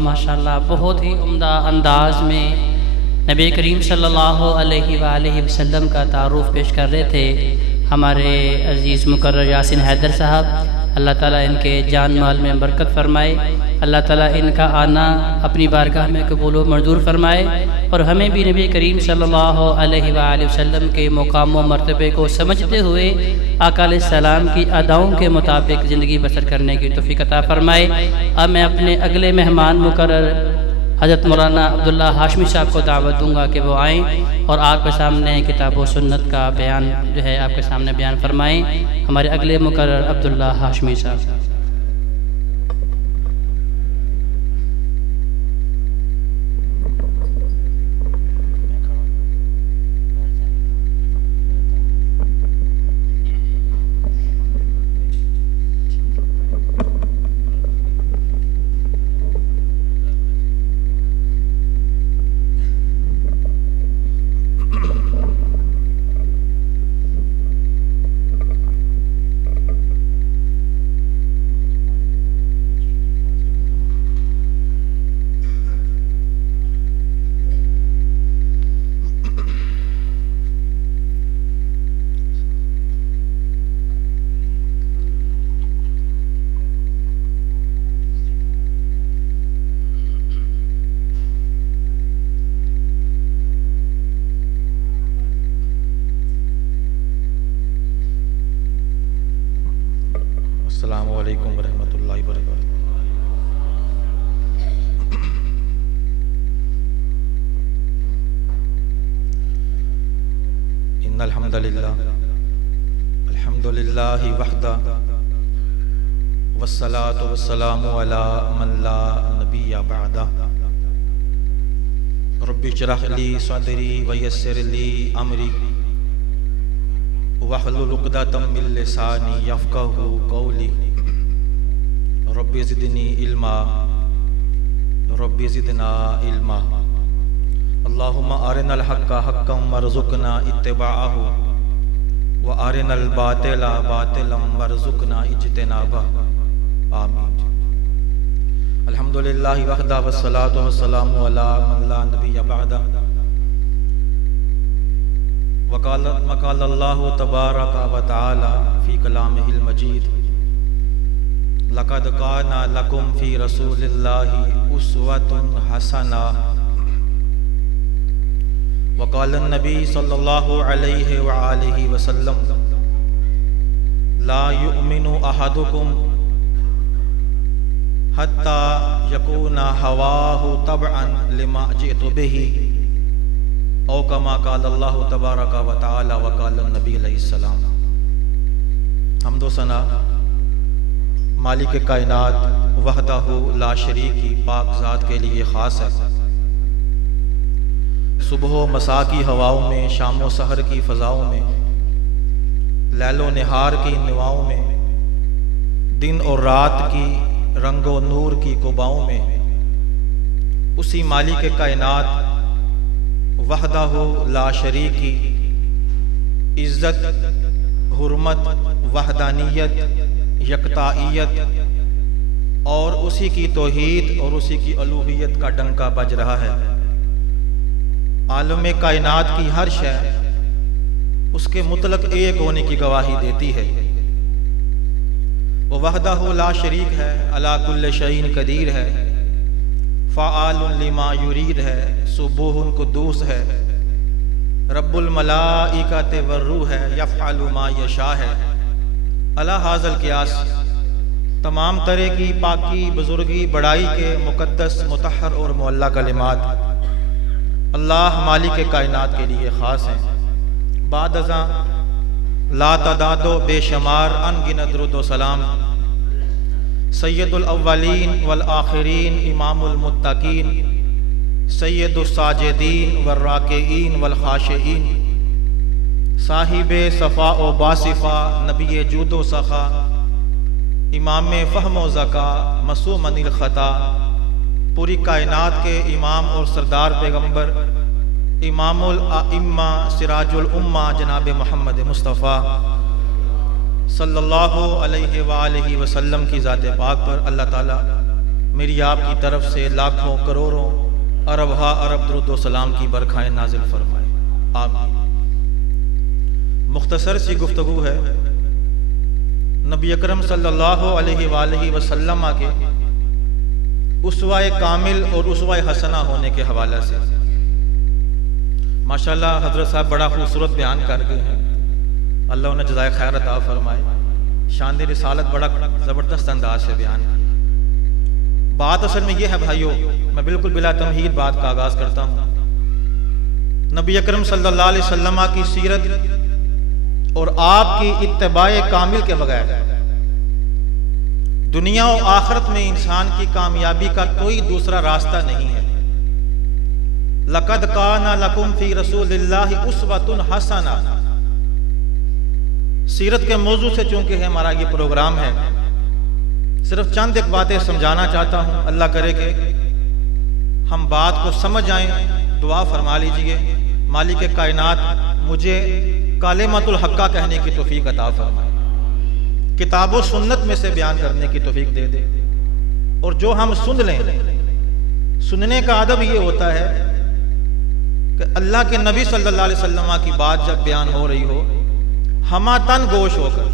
ماشاءاللہ بہت ہی عمدہ انداز میں نبی کریم صلی اللہ علیہ وآلہ وسلم کا تعارف پیش کر رہے تھے ہمارے عزیز مقرر یاسین حیدر صاحب۔ اللہ تعالیٰ ان کے جان مال میں برکت فرمائے، اللہ تعالیٰ ان کا آنا اپنی بارگاہ میں قبول و منظور فرمائے، اور ہمیں بھی نبی کریم صلی اللہ علیہ وآلہ وسلم کے مقام و مرتبے کو سمجھتے ہوئے آقا علیہ السلام کی اداؤں کے مطابق زندگی بسر کرنے کی توفیق عطا فرمائے۔ اب میں اپنے اگلے مہمان مقرر حضرت مولانا عبداللہ ہاشمی صاحب کو دعوت دوں گا کہ وہ آئیں اور آپ کے سامنے کتاب و سنت کا بیان جو ہے آپ کے سامنے بیان فرمائیں۔ ہمارے اگلے مقرر عبداللہ ہاشمی صاحب۔ السلام علیکم ورحمۃ اللہ وبرکاتہ۔ ان الحمد للہ وحدہ والصلاة والسلام علی من لا نبی بعدہ۔ رب اشرح لی صدری ویسر لی امری واحلل عقدۃ من لسانی یفقہوا قولی۔ رب زدنی علما رب زدنا علما۔ اللہم ارنا الحق حقا وارزقنا اتباعہ وارنا الباطل باطلا وارزقنا اجتنابہ، آمین۔ الحمدللہ وحدہ والصلاۃ والسلام علی من لا نبی بعدہ۔ وقال اللہ تبارک و تعالی فی کلامہ المجید لقد کان لکم فی رسول اللہ اسوۃ حسنہ۔ وقال النبی صلی اللہ علیہ وآلہ وسلم لا یؤمن احدکم حتی یکون ہواہ تبعا لما جئت بہ، او کما قال اللہ تبارک و تعالی وقال النبی علیہ السلام۔ حمد و ثنا مالک کائنات وحدہ لا شریک کی پاک ذات کے لیے خاص ہے۔ صبح و مساء کی ہواؤں میں، شام و سحر کی فضاؤں میں، لیل و نہار کی نواؤں میں، دن اور رات کی رنگ و نور کی قباؤں میں، اسی مالک کائنات وحدہ لا شریک کی عزت، حرمت، وحدانیت، یکتائیت اور اسی کی توحید اور اسی کی الوہیت کا ڈنکا بج رہا ہے۔ عالم کائنات کی ہر شے اس کے مطلق ایک ہونے کی گواہی دیتی ہے۔ وہ وحدہ لا شریک ہے، علی کل شیء قدیر ہے، فعال لما یرید ہے، سبوح قدوس ہے، رب الملائکۃ والروح ہے، یفعل ما یشاء ہے۔ علی ھذا القیاس تمام طرح کی پاکی، بزرگی، بڑائی کے مقدس، مطہر اور معلی کلمات اللہ مالک کائنات کے لیے خاص ہیں۔ بعد ازاں لا تعداد و بے شمار انگنت درود و سلام سید الاولین والآخرین، امام المتقین، سید الساجدین والراکعین والخاشعین، صاحب صفا و باصفا، نبی جود و سخا، امام فہم و ذکا، معصوم عن الخطا، پوری کائنات کے امام اور سردار پیغمبر، امام الائمہ، سراج الامہ، جناب محمد مصطفیٰ صلی اللہ علیہ وآلہ وسلم کی ذات پاک پر اللہ تعالیٰ میری آپ کی طرف سے لاکھوں کروڑوں ارب ہا ارب درود و سلام کی برکھائیں نازل فرمائے، آمین۔ مختصر سی گفتگو ہے نبی اکرم صلی اللہ علیہ وآلہ وسلم کے اسوہ کامل اور اسوہ حسنہ ہونے کے حوالے سے۔ ماشاءاللہ حضرت صاحب بڑا خوبصورت بیان کر گئے ہیں، اللہ انہیں جزائے خیر عطا فرمائے، شان رسالت بڑا زبردست انداز سے بیان کی۔ بات اصل میں یہ ہے بھائیو، میں بالکل بلا تمہید بات کا آغاز کرتا ہوں۔ نبی اکرم صلی اللہ علیہ وسلم کی سیرت اور آپ کی اتباع کامل کے بغیر دنیا و آخرت میں انسان کی کامیابی کا کوئی دوسرا راستہ نہیں ہے۔ لَقَدْ كَانَ لَكُمْ فِي رَسُولِ اللَّهِ أُسْوَةٌ حَسَنَةٌ۔ سیرت کے موضوع سے چونکہ ہمارا یہ پروگرام ہے، صرف چند ایک باتیں سمجھانا چاہتا ہوں، اللہ کرے کہ ہم بات کو سمجھ آئیں۔ دعا فرما لیجئے مالک کائنات مجھے کلمۃ الحق کہنے کی توفیق عطا فرمائے، کتاب و سنت میں سے بیان کرنے کی توفیق دے دے، اور جو ہم سن لیں، سننے کا ادب یہ ہوتا ہے کہ اللہ کے نبی صلی اللہ علیہ وسلم کی بات جب بیان ہو رہی ہو، ہما تن گوش ہو کر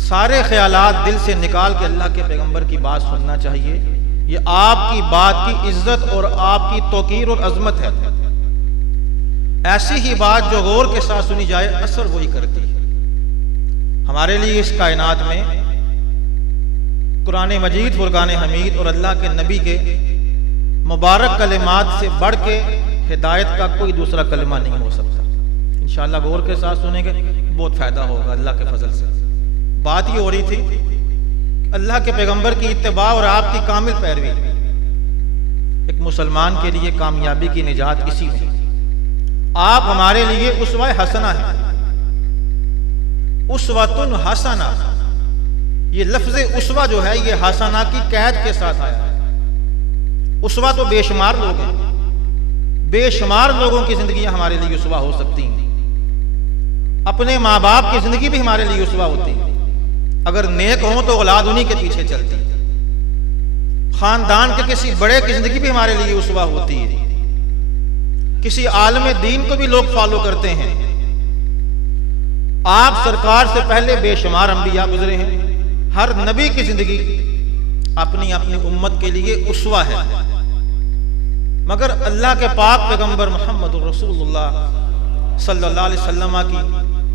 سارے خیالات دل سے نکال کے اللہ کے پیغمبر کی بات سننا چاہیے۔ یہ آپ کی بات کی عزت اور آپ کی توقیر اور عظمت ہے۔ ایسی ہی بات جو غور کے ساتھ سنی جائے اثر وہی کرتی ہے۔ ہمارے لیے اس کائنات میں قرآن مجید، فرقان حمید اور اللہ کے نبی کے مبارک کلمات سے بڑھ کے ہدایت کا کوئی دوسرا کلمہ نہیں ہو سکتا۔ انشاءاللہ غور کے ساتھ سنیں گے بہت فائدہ ہوگا اللہ کے فضل سے۔ بات یہ ہو رہی تھی کہ اللہ کے پیغمبر کی اتباع اور آپ کی کامل پیروی ایک مسلمان کے لیے کامیابی کی نجات اسی میں۔ آپ ہمارے لیے اسوہ حسنہ ہے، اسوۃ حسنہ۔ یہ لفظ اسوہ جو ہے یہ حسنہ کی قید کے ساتھ آیا ہے۔ اسوہ تو بے شمار لوگ ہیں، بے شمار لوگوں کی زندگیاں ہمارے لیے اسوہ ہو سکتی ہیں، اپنے ماں باپ کی زندگی بھی ہمارے لیے اسوہ ہوتی ہے۔ اگر نیک ہوں تو اولاد انہی کے پیچھے چلتی ہے، خاندان کے کسی بڑے کی زندگی بھی ہمارے لیے اسوہ ہوتی ہے، کسی عالم دین کو بھی لوگ فالو کرتے ہیں۔ آپ سرکار سے پہلے بے شمار انبیاء گزرے ہیں، ہر نبی کی زندگی اپنی اپنی امت کے لیے اسوہ ہے، مگر اللہ کے پاک پیغمبر محمد رسول اللہ صلی اللہ علیہ وسلم کی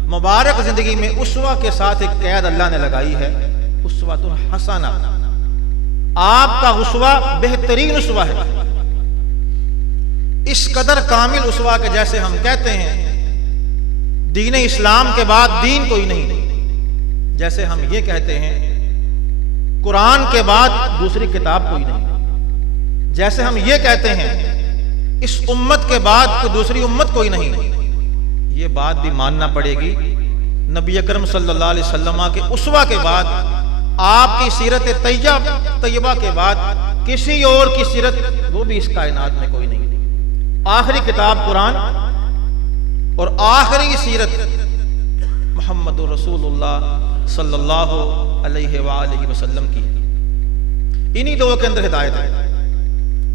مبارک زندگی میں اسوہ کے ساتھ ایک قید اللہ نے لگائی ہے، اسوۃ حسنہ۔ آپ کا اسوہ بہترین اسوہ ہے، اس قدر کامل اسوہ کہ جیسے ہم کہتے ہیں دین اسلام کے بعد دین کوئی نہیں، جیسے ہم یہ کہتے ہیں قرآن کے بعد دوسری کتاب کوئی نہیں، جیسے ہم یہ کہتے ہیں اس امت کے بعد کوئی دوسری امت کوئی نہیں۔ یہ بات بھی ماننا پڑے گی نبی اکرم صلی اللہ علیہ وسلم کے اسوہ کے بعد، آپ کی سیرت طیبہ کے بعد کسی اور کی سیرت وہ بھی اس کائنات میں کوئی نہیں۔ آخری کتاب قرآن اور آخری سیرت محمد رسول اللہ صلی اللہ علیہ وآلہ وسلم کی، انہی دو کے اندر ہدایت ہے،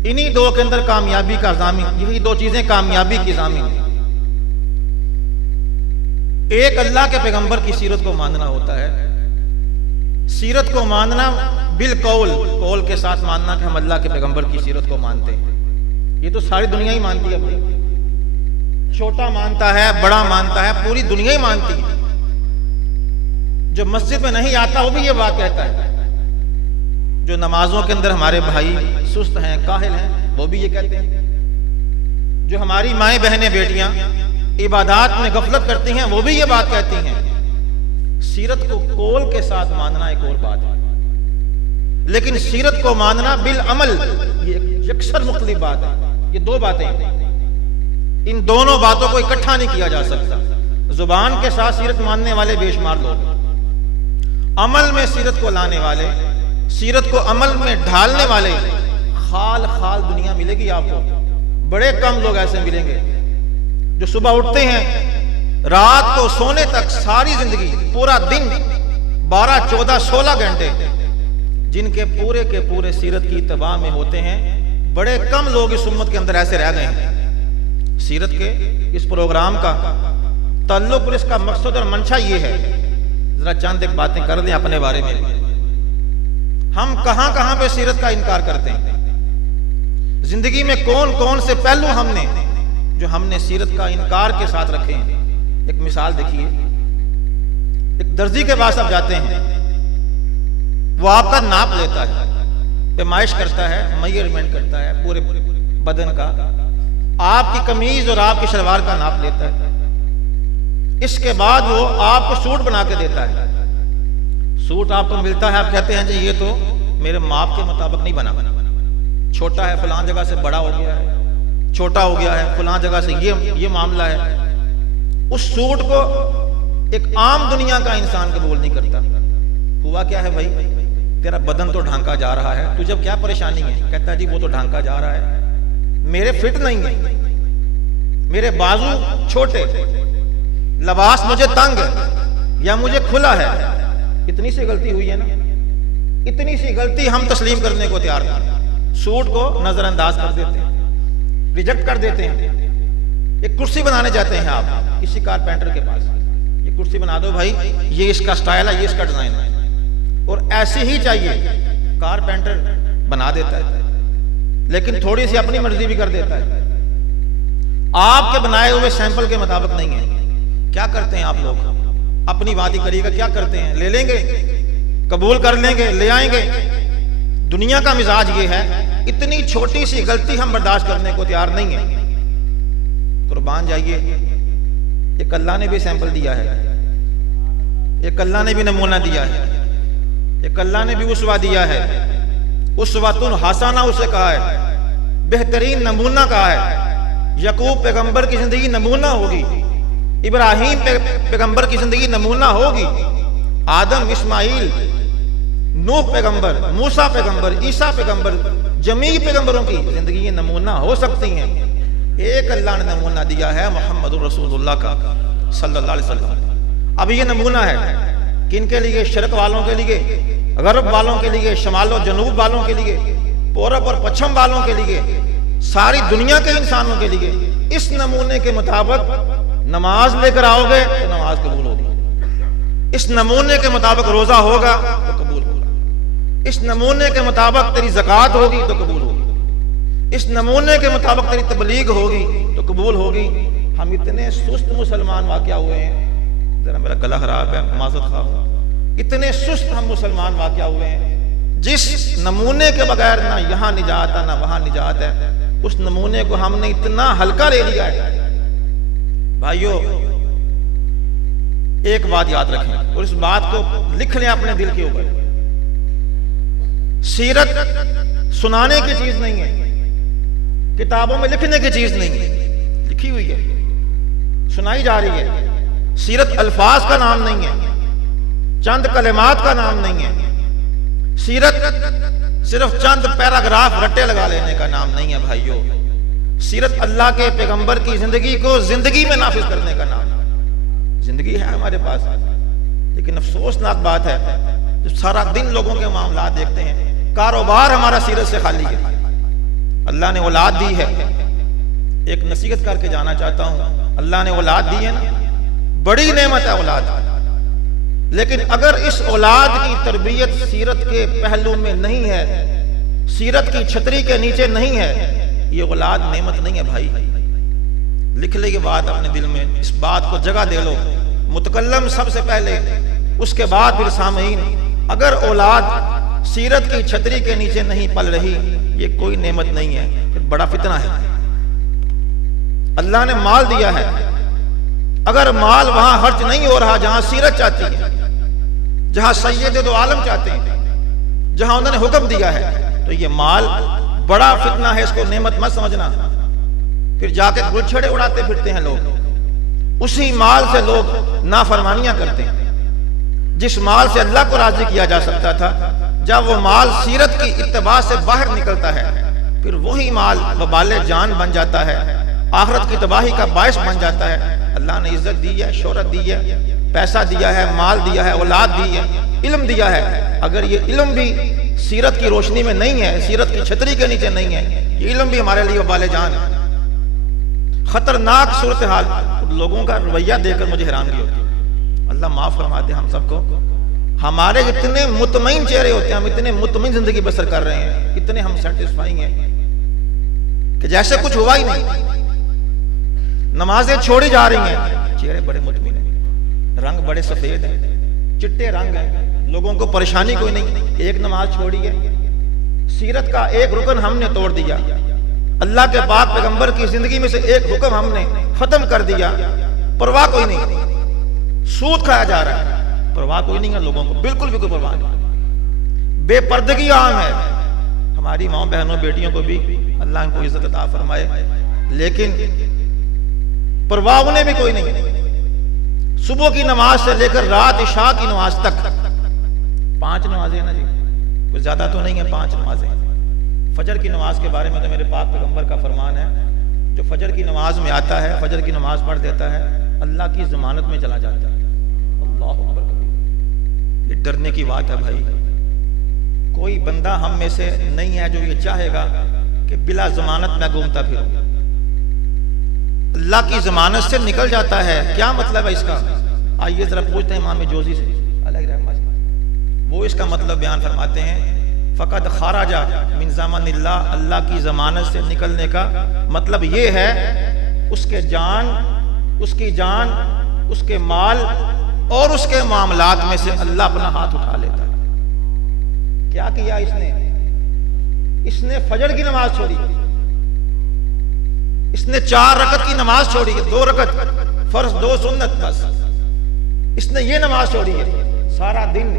انہی دو کے اندر کامیابی کا ضامن، یہی دو چیزیں کامیابی کی ضامن ہیں۔ ایک اللہ کے پیغمبر کی سیرت کو ماننا ہوتا ہے، سیرت کو ماننا بالقول، قول کے ساتھ ماننا کہ ہم اللہ کے پیغمبر کی سیرت کو مانتے ہیں۔ یہ تو ساری دنیا ہی مانتی ہے، چھوٹا مانتا ہے، بڑا مانتا ہے، پوری دنیا ہی مانتی ہے۔ جو مسجد میں نہیں آتا وہ بھی یہ بات کہتا ہے، جو نمازوں کے اندر ہمارے بھائی سست ہیں، کاہل ہیں، وہ بھی یہ کہتے ہیں، جو ہماری مائیں بہنیں بیٹیاں عبادات میں غفلت کرتی ہیں وہ بھی یہ بات کہتی ہیں۔ سیرت کو قول کے ساتھ ماننا ایک اور بات ہے، لیکن سیرت کو ماننا بالعمل یہ یکسر مختلف بات ہے۔ یہ دو باتیں، ان دونوں باتوں کو اکٹھا نہیں کیا جا سکتا۔ زبان کے ساتھ سیرت ماننے والے بے شمار لوگ، عمل میں سیرت کو لانے والے، سیرت کو عمل میں ڈھالنے والے خال خال دنیا ملے گی آپ کو۔ بڑے کم لوگ ایسے ملیں گے جو صبح اٹھتے ہیں رات کو سونے تک ساری زندگی پورا دن 12 14 16 گھنٹے جن کے پورے سیرت کی اتباع میں ہوتے ہیں، بڑے کم لوگ اس امت کے اندر ایسے رہ گئے ہیں۔ سیرت کے اس پروگرام کا تعلق اور اس کا مقصد اور منشا یہ ہے، ذرا چند ایک باتیں کر دیں اپنے بارے میں۔ ہم کہاں کہاں پہ سیرت کا انکار کرتے ہیں، زندگی میں کون کون سے پہلو ہم نے سیرت کا انکار کے ساتھ رکھے ہیں۔ ایک مثال دیکھیے، ایک درزی کے پاس آپ جاتے ہیں، وہ آپ کا ناپ لیتا ہے، پیمائش کرتا ہے، میجرمنٹ کرتا ہے پورے بدن کا، آپ کی قمیض اور آپ کی شلوار کا ناپ لیتا ہے۔ اس کے بعد وہ آپ کو سوٹ بنا کے دیتا ہے۔ سوٹ آپ کو ملتا ہے، آپ کہتے ہیں جی یہ تو میرے ماپ کے مطابق نہیں بنا، چھوٹا ہے، فلاں جگہ سے بڑا ہو گیا ہے، چھوٹا ہو گیا ہے، فلاں جگہ سے یہ معاملہ ہے۔ اس سوٹ کو ایک عام دنیا کا انسان قبول نہیں کرتا۔ ہوا کیا ہے بھائی، تیرا بدن تو ڈھانکا جا رہا ہے، تجھے کیا پریشانی ہے؟ کہتا ہے جی وہ تو ڈھانکا جا رہا ہے، میرے فٹ نہیں ہے، میرے بازو چھوٹے، لباس مجھے تنگ ہے یا مجھے کھلا ہے۔ اتنی سی غلطی ہوئی ہے نا، اتنی سی غلطی ہم تسلیم کرنے کو تیار نہیں، سوٹ کو نظر انداز کر دیتے ہیں، ریجیکٹ کر دیتے ہیں۔ ایک کرسی بنانے جاتے ہیں آپ کسی کارپینٹر کے پاس، یہ کرسی بنا دو بھائی، یہ اس کا سٹائل ہے، یہ اس کا ڈیزائن ہے، اور ایسی ہی چاہیے، کارپینٹر بنا دیتا ہے، لیکن تھوڑی سی اپنی مرضی بھی کر دیتا ہے، آپ کے بنائے ہوئے سیمپل کے مطابق نہیں ہے۔ کیا کرتے ہیں آپ لوگ؟ اپنی بات ہی کریے گا، کیا کرتے ہیں؟ لے لیں گے، قبول کر لیں گے، لے آئیں گے۔ دنیا کا مزاج یہ ہے، اتنی چھوٹی سی غلطی ہم برداشت کرنے کو تیار نہیں ہے۔ قربان جائیے، ایک اللہ نے بھی سیمپل دیا ہے، ایک اللہ نے بھی نمونہ دیا ہے، ایک اللہ نے بھی اسوہ دیا ہے، اسوۃ حسنہ اسے کہا ہے، بہترین نمونہ کہا ہے۔ یعقوب پیغمبر کی زندگی نمونہ ہوگی، ابراہیم پیغمبر کی زندگی نمونہ ہوگی، آدم، اسماعیل، نوح پیغمبر، موسیٰ پیغمبر، عیسیٰ پیغمبر، جمیع پیغمبروں کی زندگی یہ نمونہ ہو سکتی ہیں۔ ایک اللہ نے نمونہ دیا ہے محمد رسول اللہ کا صلی اللہ علیہ وسلم۔ اب یہ نمونہ ہے کن کے لیے؟ شرق والوں کے لیے، غرب والوں کے لیے، شمال و جنوب والوں کے لیے، پورب اور پچھم والوں کے لیے، ساری دنیا کے انسانوں کے لیے۔ اس نمونے کے مطابق نماز لے کر آؤ گے تو نماز قبول ہوگی، اس نمونے کے مطابق روزہ ہوگا تو قبول ہوگا، اس نمونے کے مطابق تیری زکوٰۃ ہوگی تو قبول ہوگی، اس نمونے کے مطابق تیری تبلیغ ہوگی تو قبول ہوگی۔ ہم اتنے سست مسلمان واقع ہوئے ہیں، ذرا میرا گلا خراب ہے، معذرت خواہ ہوں، اتنے سست ہم مسلمان واقع ہوئے ہیں، جس نمونے کے بغیر نہ یہاں نجات ہے نہ وہاں نجات ہے، اس نمونے کو ہم نے اتنا ہلکا لے لیا ہے۔ بھائیو، ایک بات یاد رکھیں اور اس بات کو لکھ لیں اپنے دل کے اوپر، سیرت سنانے کی چیز نہیں ہے، کتابوں میں لکھنے کی چیز نہیں ہے، لکھی ہوئی ہے، سنائی جا رہی ہے۔ سیرت الفاظ کا نام نہیں ہے، چند کلمات کا نام نہیں ہے، سیرت صرف چند پیراگراف رٹے لگا لینے کا نام نہیں ہے۔ بھائیو، سیرت اللہ کے پیغمبر کی زندگی کو زندگی میں نافذ کرنے کا نام ہے۔ زندگی ہے ہمارے پاس، لیکن افسوسناک بات ہے جب سارا دن لوگوں کے معاملات دیکھتے ہیں، کاروبار ہمارا سیرت سے خالی ہے۔ اللہ نے اولاد دی ہے، ایک نصیحت کر کے جانا چاہتا ہوں، اللہ نے اولاد دی ہے نا، بڑی نعمت ہے اولاد، لیکن اگر اس اولاد کی تربیت سیرت کے پہلو میں نہیں ہے، سیرت کی چھتری کے نیچے نہیں ہے، یہ اولاد نعمت نہیں ہے۔ بھائی لکھ لے یہ بات اپنے دل میں، اس بات کو جگہ دے لو، متکلم سب سے پہلے، اس کے بعد پھر سامعین۔ اگر اولاد سیرت کی چھتری کے نیچے نہیں پل رہی، یہ کوئی نعمت نہیں ہے، پھر بڑا فتنہ ہے۔ اللہ نے مال دیا ہے، اگر مال وہاں خرچ نہیں ہو رہا جہاں سیرت چاہتی ہے، جہاں سید دو عالم چاہتے ہیں، جہاں انہوں نے حکم دیا ہے، تو یہ مال بڑا فتنہ ہے، اس کو نعمت مت سمجھنا۔ پھر جا کے گلچھڑے اڑاتے پھرتے ہیں لوگ، اسی مال سے لوگ نافرمانیاں کرتے ہیں۔ جس مال سے اللہ کو راضی کیا جا سکتا تھا، جب وہ مال سیرت کی اتباع سے باہر نکلتا ہے، پھر وہی مال وبال جان بن جاتا ہے، آخرت کی تباہی کا باعث بن جاتا ہے۔ اللہ نے عزت دی ہے، شہرت دی ہے، پیسہ دیا ہے، مال دیا ہے، اولاد دی ہے، علم دیا ہے، اگر یہ علم بھی سیرت کی روشنی میں نہیں ہے، سیرت کی چھتری کے نیچے نہیں ہے، یہ علم بھی ہمارے لیے وبال جان ہے۔ خطرناک صورتحال، لوگوں کا رویہ دیکھ کر مجھے حیرانگی ہوتی ہے۔ اللہ معاف فرما دے ہم سب کو۔ ہمارے اتنے مطمئن چہرے ہوتے ہیں، ہم اتنے مطمئن زندگی بسر کر رہے ہیں، اتنے ہم سیٹسفائنگ ہیں کہ جیسے کچھ ہوا ہی نہیں۔ نمازیں چھوڑی جا رہی ہیں، چہرے بڑے مطمئن ہیں، رنگ بڑے سفید ہیں، چٹے رنگ ہیں، لوگوں کو پریشانی کوئی نہیں۔ ایک نماز چھوڑی ہے، سیرت کا ایک رکن ہم نے توڑ دیا، اللہ کے پاک پیغمبر کی زندگی میں سے ایک حکم ہم نے ختم کر دیا، پرواہ کوئی نہیں۔ سود کھایا جا رہا ہے، پرواہ کوئی نہیں ہے لوگوں کو، بالکل بھی کوئی پرواہ نہیں۔ بے پردگی عام ہے، ہماری ماں بہنوں بیٹیوں کو بھی اللہ ان کو عزت عطا فرمائے، لیکن پرواہ انہیں بھی کوئی نہیں۔ صبح کی نماز سے لے کر رات عشاء کی نماز تک 5 نمازیں ہیں نا جی، کچھ زیادہ تو نہیں ہے، 5 نمازیں۔ فجر کی نماز کے بارے میں تو میرے پاک پیغمبر کا فرمان ہے، جو فجر کی نماز میں آتا ہے، فجر کی نماز پڑھ دیتا ہے، اللہ کی ضمانت میں چلا جاتا ہے۔ اللہ اکبر کبیر، یہ ڈرنے کی بات ہے بھائی۔ کوئی بندہ ہم میں سے نہیں ہے جو یہ چاہے گا کہ بلا ضمانت میں گھومتا پھروں۔ اللہ کی ضمانت سے نکل جاتا ہے، کیا مطلب ہے اس کا؟ آئیے ذرا پوچھتے ہیں امام جوزی سے، علیہ رحمہ، وہ اس کا مطلب بیان فرماتے ہیں۔ فقط خارج من ضمان اللہ، اللہ کی ضمانت سے نکلنے کا مطلب یہ ہے اس کے جان، اس کی جان، اس کے مال اور اس کے معاملات میں سے اللہ اپنا ہاتھ اٹھا لیتا ہے۔ کیا کیا اس نے فجر کی نماز چھوڑی، اس نے 4 رکعت کی نماز چھوڑی ہے، 2 رکعت فرض 2 سنت، بس اس نے یہ نماز چھوڑی ہے۔ سارا دن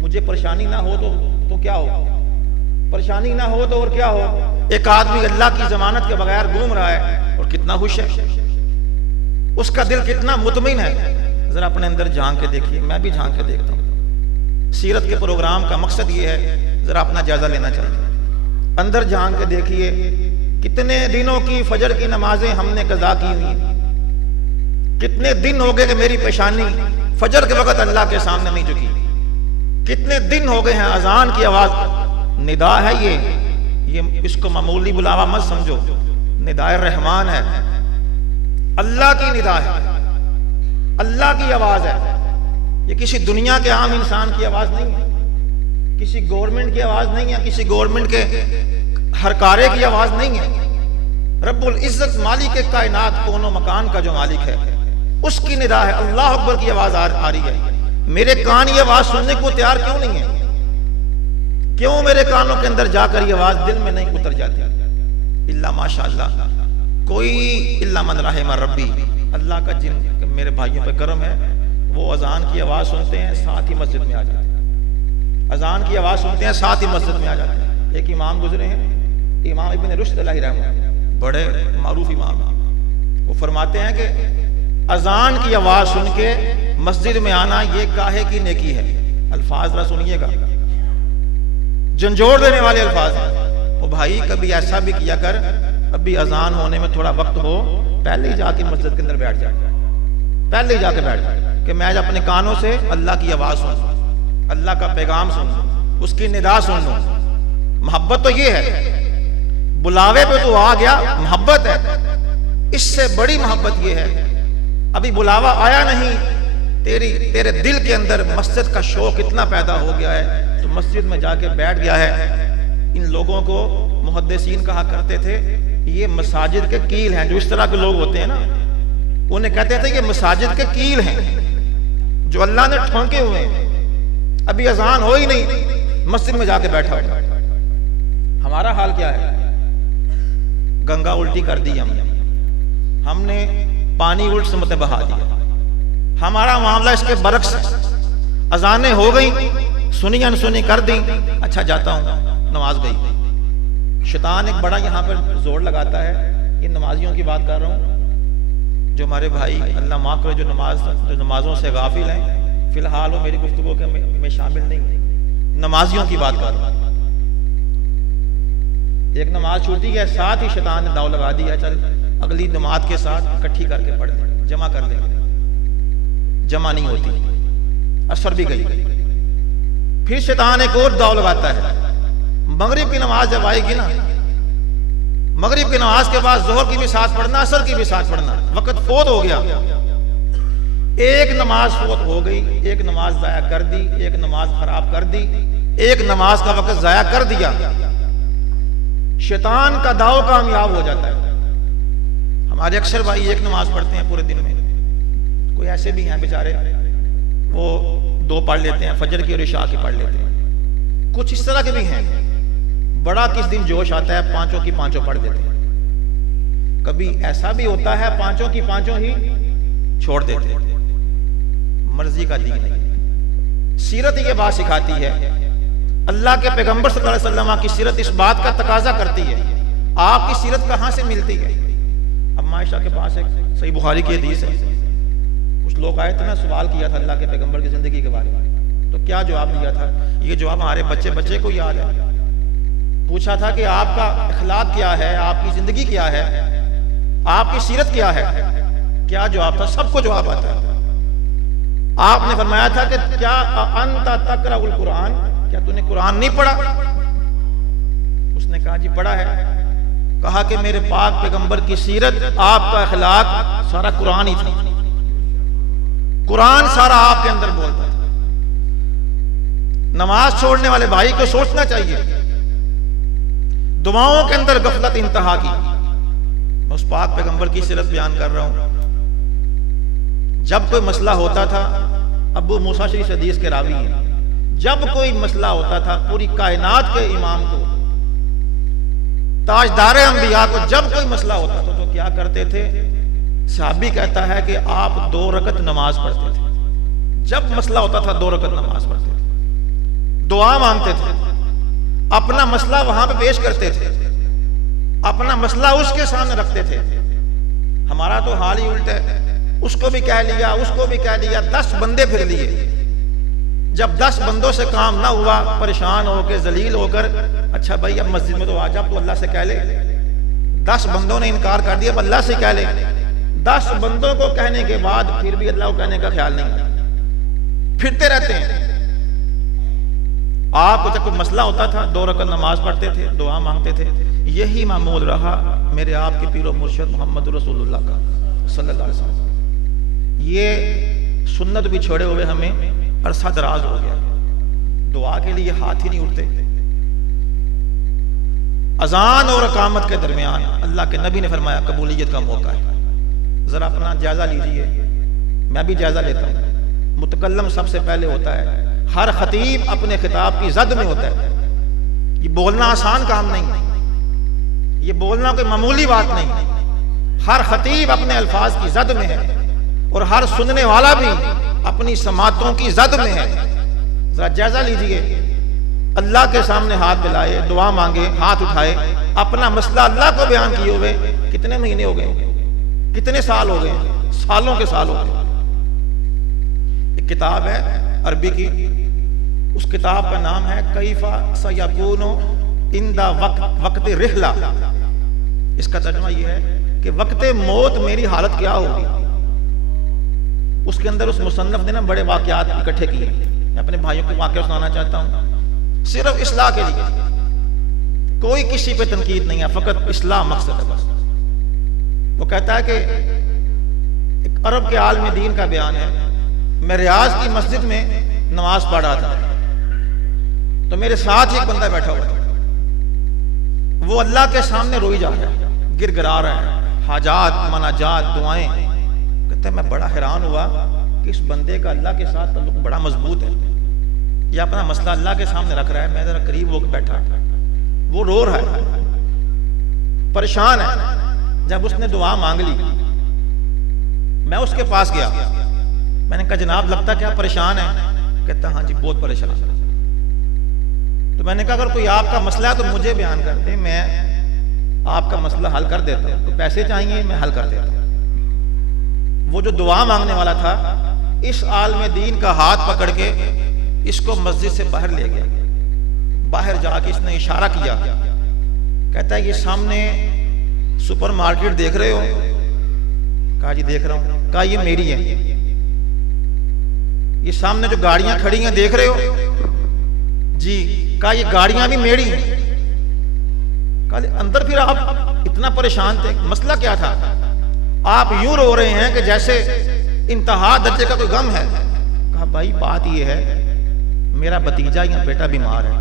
مجھے پریشانی نہ ہو تو کیا ہو، پریشانی نہ ہو تو اور کیا ہو۔ ایک آدمی اللہ کی ضمانت کے بغیر گھوم رہا ہے اور کتنا خوش ہے، اس کا دل کتنا مطمئن ہے۔ ذرا اپنے اندر جھانک کے دیکھیے، میں بھی جھانک کے دیکھتا ہوں۔ سیرت کے پروگرام کا مقصد یہ ہے، ذرا اپنا جائزہ لینا چاہیے، اندر جھانک کے دیکھیے کتنے دنوں کی فجر کی نمازیں ہم نے قضا کی ہوئی، کتنے دن ہو گئے کہ میری پیشانی فجر کے وقت اللہ کے سامنے نہیں جھکی، کتنے دن ہو گئے ہیں اذان کی آواز، ندا ہے یہ اس کو معمولی بلاوا مت سمجھو، ندائے رحمان ہے، اللہ کی ندا ہے، اللہ کی آواز ہے، یہ کسی دنیا کے عام انسان کی آواز نہیں ہے، کسی گورنمنٹ کی آواز نہیں ہے، کسی گورنمنٹ کے ہرکارے کی آواز نہیں ہے۔ رب العزت مالک کائنات کون و مکان کا جو مالک ہے، اس کی ندا ہے، اللہ اکبر کی آواز آ رہی ہے۔ میرے کان یہ آواز سننے کو تیار کیوں نہیں ہے؟ کیوں میرے کانوں کے اندر جا کر یہ آواز دل میں نہیں اتر جاتی؟ اللہ ماشاءاللہ، کوئی اللہ من رحم ربی، اللہ کا جن میرے بھائیوں پہ کرم ہے، وہ اذان کی آواز سنتے ہیں ساتھ ہی مسجد میں آ جاتے ہیں، اذان کی آواز سنتے ہیں ساتھ ہی مسجد میں آ جاتے ہیں۔ ایک امام گزرے ہیں، امام ابن رشد علیہ رحمہ، بڑے معروف امام ہیں، وہ فرماتے ہیں کہ اذان کی آواز سن کے مسجد میں آنا یہ کاہے کی نیکی ہے۔ الفاظ ذرا سنیے گا، جھنجھوڑ دینے والے الفاظ ہیں۔ وہ بھائی کبھی ایسا بھی کیا کر، ابھی اذان ہونے میں تھوڑا وقت ہو، پہلے ہی جا کے مسجد کے اندر بیٹھ جائے، پہلے ہی جا کے بیٹھ جائے کہ میں اپنے کانوں سے اللہ کی آواز سنوں، اللہ کا پیغام سنوں، اس کی ندا سنوں۔ محبت تو یہ ہے، بلاوے پہ تو آ گیا، محبت ہے، اس سے بڑی محبت یہ ہے ابھی بلاوا آیا نہیں، تیرے دل کے اندر مسجد کا شوق اتنا پیدا ہو گیا ہے تو مسجد میں جا کے بیٹھ گیا ہے۔ ان لوگوں کو محدثین کہا کرتے تھے یہ مساجد کے کیل ہیں، جو اس طرح کے لوگ ہوتے ہیں نا، انہیں کہتے تھے یہ مساجد کے کیل ہیں جو اللہ نے ٹھونکے ہوئے ہیں، ابھی اذان ہو ہی نہیں مسجد میں جا کے بیٹھا ہوا۔ ہمارا حال کیا ہے؟ گنگا الٹی کر دی ہم نے پانی الٹ سمت بہا دیا۔ ہمارا معاملہ اس کے برعکس، اذانیں ہو گئی، سنی انسنی کر دی، اچھا جاتا ہوں، نماز گئی۔ شیطان ایک بڑا یہاں پر زور لگاتا ہے، یہ نمازیوں کی بات کر رہا ہوں، جو ہمارے بھائی اللہ معاف کرے جو نمازوں سے غافل ہیں، فی الحال وہ میری گفتگو کے میں شامل نہیں، نمازیوں کی بات کر رہا ہوں۔ ایک نماز چھوٹی ہے، ساتھ ہی شیطان نے داؤ لگا دیا، چل اگلی نماز کے ساتھ اکٹھی کر کے پڑھ دیں، جمع کر دیں، جمع نہیں ہوتی، عصر بھی گئی، پھر شیطان ایک اور داؤ لگاتا ہے، مغرب کی نماز جب آئے گی نا، مغرب کی نماز کے بعد ظہر کی بھی ساتھ پڑھنا، عصر کی بھی ساتھ پڑھنا، وقت فوت ہو گیا، ایک نماز فوت ہو گئی، ایک نماز ضائع کر دی، ایک نماز خراب کر دی، ایک نماز کا وقت ضائع کر دیا، شیطان کا داؤ کامیاب ہو جاتا ہے۔ ہمارے اکثر بھائی ایک نماز پڑھتے ہیں پورے دن میں، کوئی ایسے بھی ہیں بیچارے وہ 2 پڑھ لیتے ہیں، فجر کی اور عشاء کی پڑھ لیتے ہیں، کچھ اس طرح کے بھی ہیں، بڑا کس دن جوش آتا ہے 5 کی 5 پڑھ دیتے ہیں، کبھی ایسا بھی ہوتا ہے 5 کی 5 ہی چھوڑ دیتے ہیں، مرضی کا دین نہیں۔ سیرت یہ بات سکھاتی ہے، اللہ کے پیغمبر صلی اللہ علیہ وسلم کی سیرت اس بات کا تقاضا کرتی ہے، آپ کی سیرت کہاں سے ملتی ہے؟ اب عائشہ کے پاس ایک صحیح بخاری کی حدیث ہے، کچھ لوگ آئے تھے نا، سوال کیا تھا اللہ کے پیغمبر کی زندگی کے بارے میں، تو کیا جواب دیا تھا؟ یہ جواب ہمارے بچے کو یاد ہے، پوچھا تھا کہ آپ کا اخلاق کیا ہے، آپ کی زندگی کیا ہے، آپ کی سیرت کیا ہے؟ کیا جواب تھا؟ سب کو جواب آتا ہے۔ آپ نے فرمایا تھا کہ کیا انت تقرأ القرآن، کیا تو نے قرآن نہیں پڑھا؟ اس نے کہا جی پڑھا ہے۔ کہا کہ میرے پاک پیغمبر کی سیرت، آپ کا اخلاق سارا قرآن ہی تھا، قرآن سارا آپ کے اندر بولتا تھا۔ نماز چھوڑنے والے بھائی کو سوچنا چاہیے، دعاؤں کے اندر غفلت انتہا کی۔ میں اس پاک پیغمبر کی سیرت بیان کر رہا ہوں، جب کوئی مسئلہ ہوتا تھا، ابو موسیٰ شریف حدیث کے راوی ہیں، جب کوئی مسئلہ ہوتا تھا پوری کائنات کے امام کو، تاجدار انبیاء کو، جب کوئی مسئلہ ہوتا تھا تو کیا کرتے تھے؟ صحابی کہتا ہے کہ آپ 2 رکعت نماز پڑھتے تھے، جب مسئلہ ہوتا تھا 2 رکعت نماز پڑھتے تھے، دعا مانگتے تھے، اپنا مسئلہ وہاں پہ پیش کرتے تھے، اپنا مسئلہ اس کے سامنے رکھتے تھے۔ ہمارا تو حال ہی الٹا ہے، اس کو بھی کہہ لیا، اس کو بھی کہہ لیا، 10 بندے پھر لیے، جب 10 بندوں سے کام نہ ہوا، پریشان ہو کے ذلیل ہو کر، اچھا بھائی اب مسجد میں تو آ جا، تو اللہ سے کہہ لے، 10 بندوں نے انکار کر دیا، اب اللہ سے کہہ لے، 10 بندوں کو کہنے کے بعد پھر بھی اللہ کو کہنے کا خیال نہیں، پھرتے رہتے ہیں۔ آپ کو جب کوئی مسئلہ ہوتا تھا 2 رکعت نماز پڑھتے تھے، دعا مانگتے تھے، یہی معمول رہا میرے آپ کے پیر و مرشد محمد رسول اللہ کا صلی اللہ علیہ وسلم۔ یہ سنت بھی چھوڑے ہوئے ہمیں عرصہ دراز ہو گیا، دعا کے لیے ہاتھ ہی نہیں اٹھتے۔ اذان اور اقامت کے درمیان اللہ کے نبی نے فرمایا قبولیت کا موقع ہے، ذرا اپنا جائزہ لیجئے، میں بھی جائزہ لیتا ہوں۔ متکلم سب سے پہلے ہوتا ہے، ہر خطیب اپنے خطاب کی زد میں ہوتا ہے، یہ بولنا آسان کام نہیں، یہ بولنا کوئی معمولی بات نہیں، ہر خطیب اپنے الفاظ کی زد میں ہے، اور ہر سننے والا بھی اپنی سماعتوں کی زد میں ہے۔ ذرا جائزہ لیجئے، اللہ کے سامنے ہاتھ ملائے، دعا مانگے، ہاتھ اٹھائے، اپنا مسئلہ اللہ کو بیان کیے ہوئے کتنے مہینے ہو گئے، کتنے سال ہو گئے، سالوں کے سال ہو گئے۔ ایک کتاب ہے عربی کی، اس کتاب کا نام ہے کیف سیکون عند وقت رحلہ، اس کا ترجمہ یہ ہے کہ وقت موت میری حالت کیا ہوگی۔ اس کے اندر اس مصنف نے نا بڑے واقعات اکٹھے کیے، میں اپنے بھائیوں کو واقعہ سنانا چاہتا ہوں، صرف اصلاح کے لیے، کوئی کسی پہ تنقید نہیں ہے، فقط اصلاح مقصد ہے بس۔ وہ کہتا ہے کہ ایک عرب کے عالم دین کا بیان ہے، میں ریاض کی مسجد میں نماز پڑھ رہا تھا، تو میرے ساتھ ایک بندہ بیٹھا ہوا تھا، وہ اللہ کے سامنے روئی جا رہا ہے، گر گرا رہا ہے، حاجات، مناجات، دعائیں۔ کہتا ہے میں بڑا حیران ہوا کہ اس بندے کا اللہ کے ساتھ تعلق بڑا مضبوط ہے، یہ اپنا مسئلہ اللہ کے سامنے رکھ رہا ہے، میں ذرا قریب ہو کے بیٹھا، وہ رو رہا ہے، پریشان ہے۔ جب اس نے دعا مانگ لی، میں اس کے پاس گیا، میں نے کہا جناب لگتا کیا پریشان ہے؟ کہتا ہاں جی بہت پریشان ہے۔ تو میں نے کہا اگر کوئی آپ کا مسئلہ ہے تو مجھے بیان کر دیں، میں آپ کا مسئلہ حل کر دیتا ہوں، تو پیسے چاہیے میں حل کر دیتا ہوں۔ وہ جو دعا مانگنے والا تھا، اس عالم دین کا ہاتھ پکڑ کے اس کو مسجد سے باہر لے گیا، باہر جا کے اس نے اشارہ کیا، کہتا ہے یہ سامنے سپر مارکیٹ دیکھ رہے ہو؟ کہا جی دیکھ رہا ہوں۔ کہا یہ میری ہے۔ 'یہ سامنے جو گاڑیاں کھڑی ہیں دیکھ رہے ہو؟ جی کہا یہ گاڑیاں بھی میری ہیں. کہا اندر پھر آپ اتنا پریشان تھے, مسئلہ کیا تھا؟ آپ یوں رو رہے ہیں کہ جیسے انتہا درجے کا کوئی غم ہے. کہا بھائی بات یہ ہے میرا بھتیجا یا بیٹا بیمار ہے,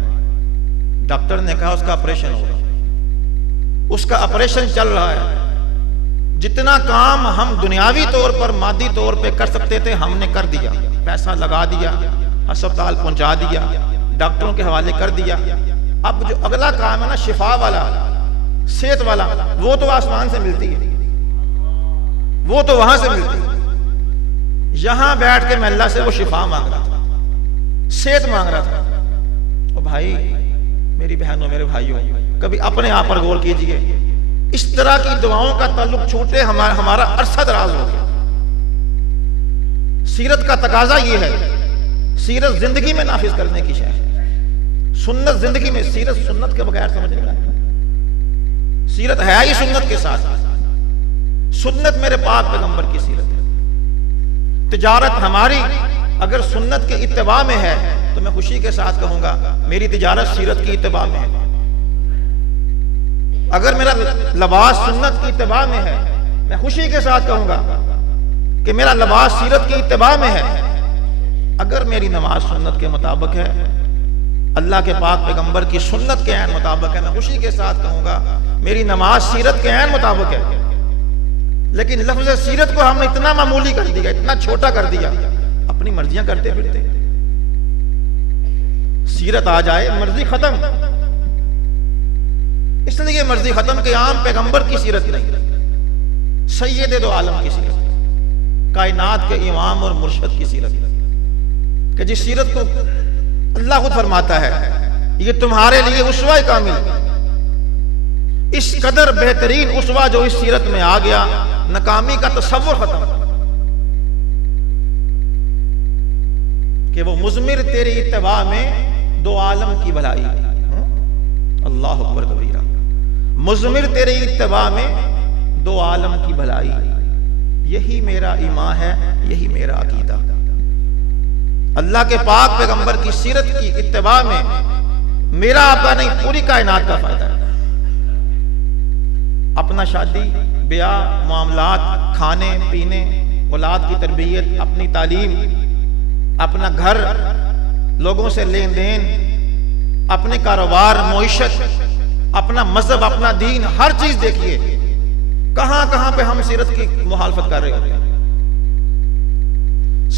ڈاکٹر نے کہا اس کا آپریشن ہوگا, اس کا آپریشن چل رہا ہے. جتنا کام ہم دنیاوی طور پر مادی طور پہ کر سکتے تھے ہم نے کر دیا, پیسہ لگا دیا, ہسپتال پہنچا دیا, ڈاکٹروں کے حوالے کر دیا. اب جو اگلا کام ہے نا شفا والا, صحت والا, وہ تو آسمان سے ملتی ہے, وہ تو وہاں سے ملتی ہے. یہاں بیٹھ کے میں اللہ سے وہ شفا مانگ رہا تھا, صحت مانگ رہا تھا. اور بھائی میری بہنوں میرے بھائیوں, کبھی اپنے آپ پر غور کیجئے, اس طرح کی دعاؤں کا تعلق چھوٹے ہمارا عرصہ دراز ہو گیا. سیرت کا تقاضا یہ ہے, سیرت زندگی میں نافذ کرنے کی شے ہے. سنت زندگی میں, سیرت سنت کے بغیر سمجھ نہیں آتا. سیرت ہے ہی سنت کے ساتھ. سنت میرے پاک پیغمبر کی سیرت ہے. تجارت ہماری اگر سنت کے اتباع میں ہے تو میں خوشی کے ساتھ کہوں گا میری تجارت سیرت کی اتباع میں ہے. اگر میرا لباس سنت کی اتباع میں ہے میں خوشی کے ساتھ کہوں گا کہ میرا لباس سیرت کی اتباع میں ہے. اگر میری نماز سنت کے مطابق ہے, اللہ کے پاک پیغمبر کی سنت کے عین مطابق ہے, میں خوشی کے ساتھ کہوں گا میری نماز سیرت کے عین مطابق ہے. لیکن لفظ سیرت کو ہم نے اتنا معمولی کر دیا, اتنا چھوٹا کر دیا, اپنی مرضیاں کرتے پھرتے. سیرت آ جائے مرضی ختم. اس لیے مرضی ختم کہ عام پیغمبر کی سیرت نہیں, سید دو عالم کی سیرت, کائنات کے امام اور مرشد کی سیرت, کہ جس سیرت کو اللہ خود فرماتا ہے یہ تمہارے لیے اسوہ کامل. اس قدر بہترین اسوہ جو اس سیرت میں آ گیا, ناکامی کا تصور ختم, کہ وہ مضمر تیری اتباع میں دو عالم کی بھلائی. اللہ اکبر کبیرہ. مضمر تیری اتباع میں دو عالم کی بھلائی. یہی میرا ایمان ہے, یہی میرا عقیدہ. اللہ کے پاک پیغمبر کی سیرت کی اتباع میں میرا آپ کا نہیں پوری کائنات کا فائدہ ہے. اپنا شادی بیاہ معاملات, کھانے پینے, اولاد کی تربیت, اپنی تعلیم, اپنا گھر, لوگوں سے لین دین, اپنے کاروبار, معیشت, اپنا مذہب, اپنا دین, ہر چیز دیکھیے کہاں کہاں پہ ہم سیرت کی مخالفت کر رہے ہوتے ہیں.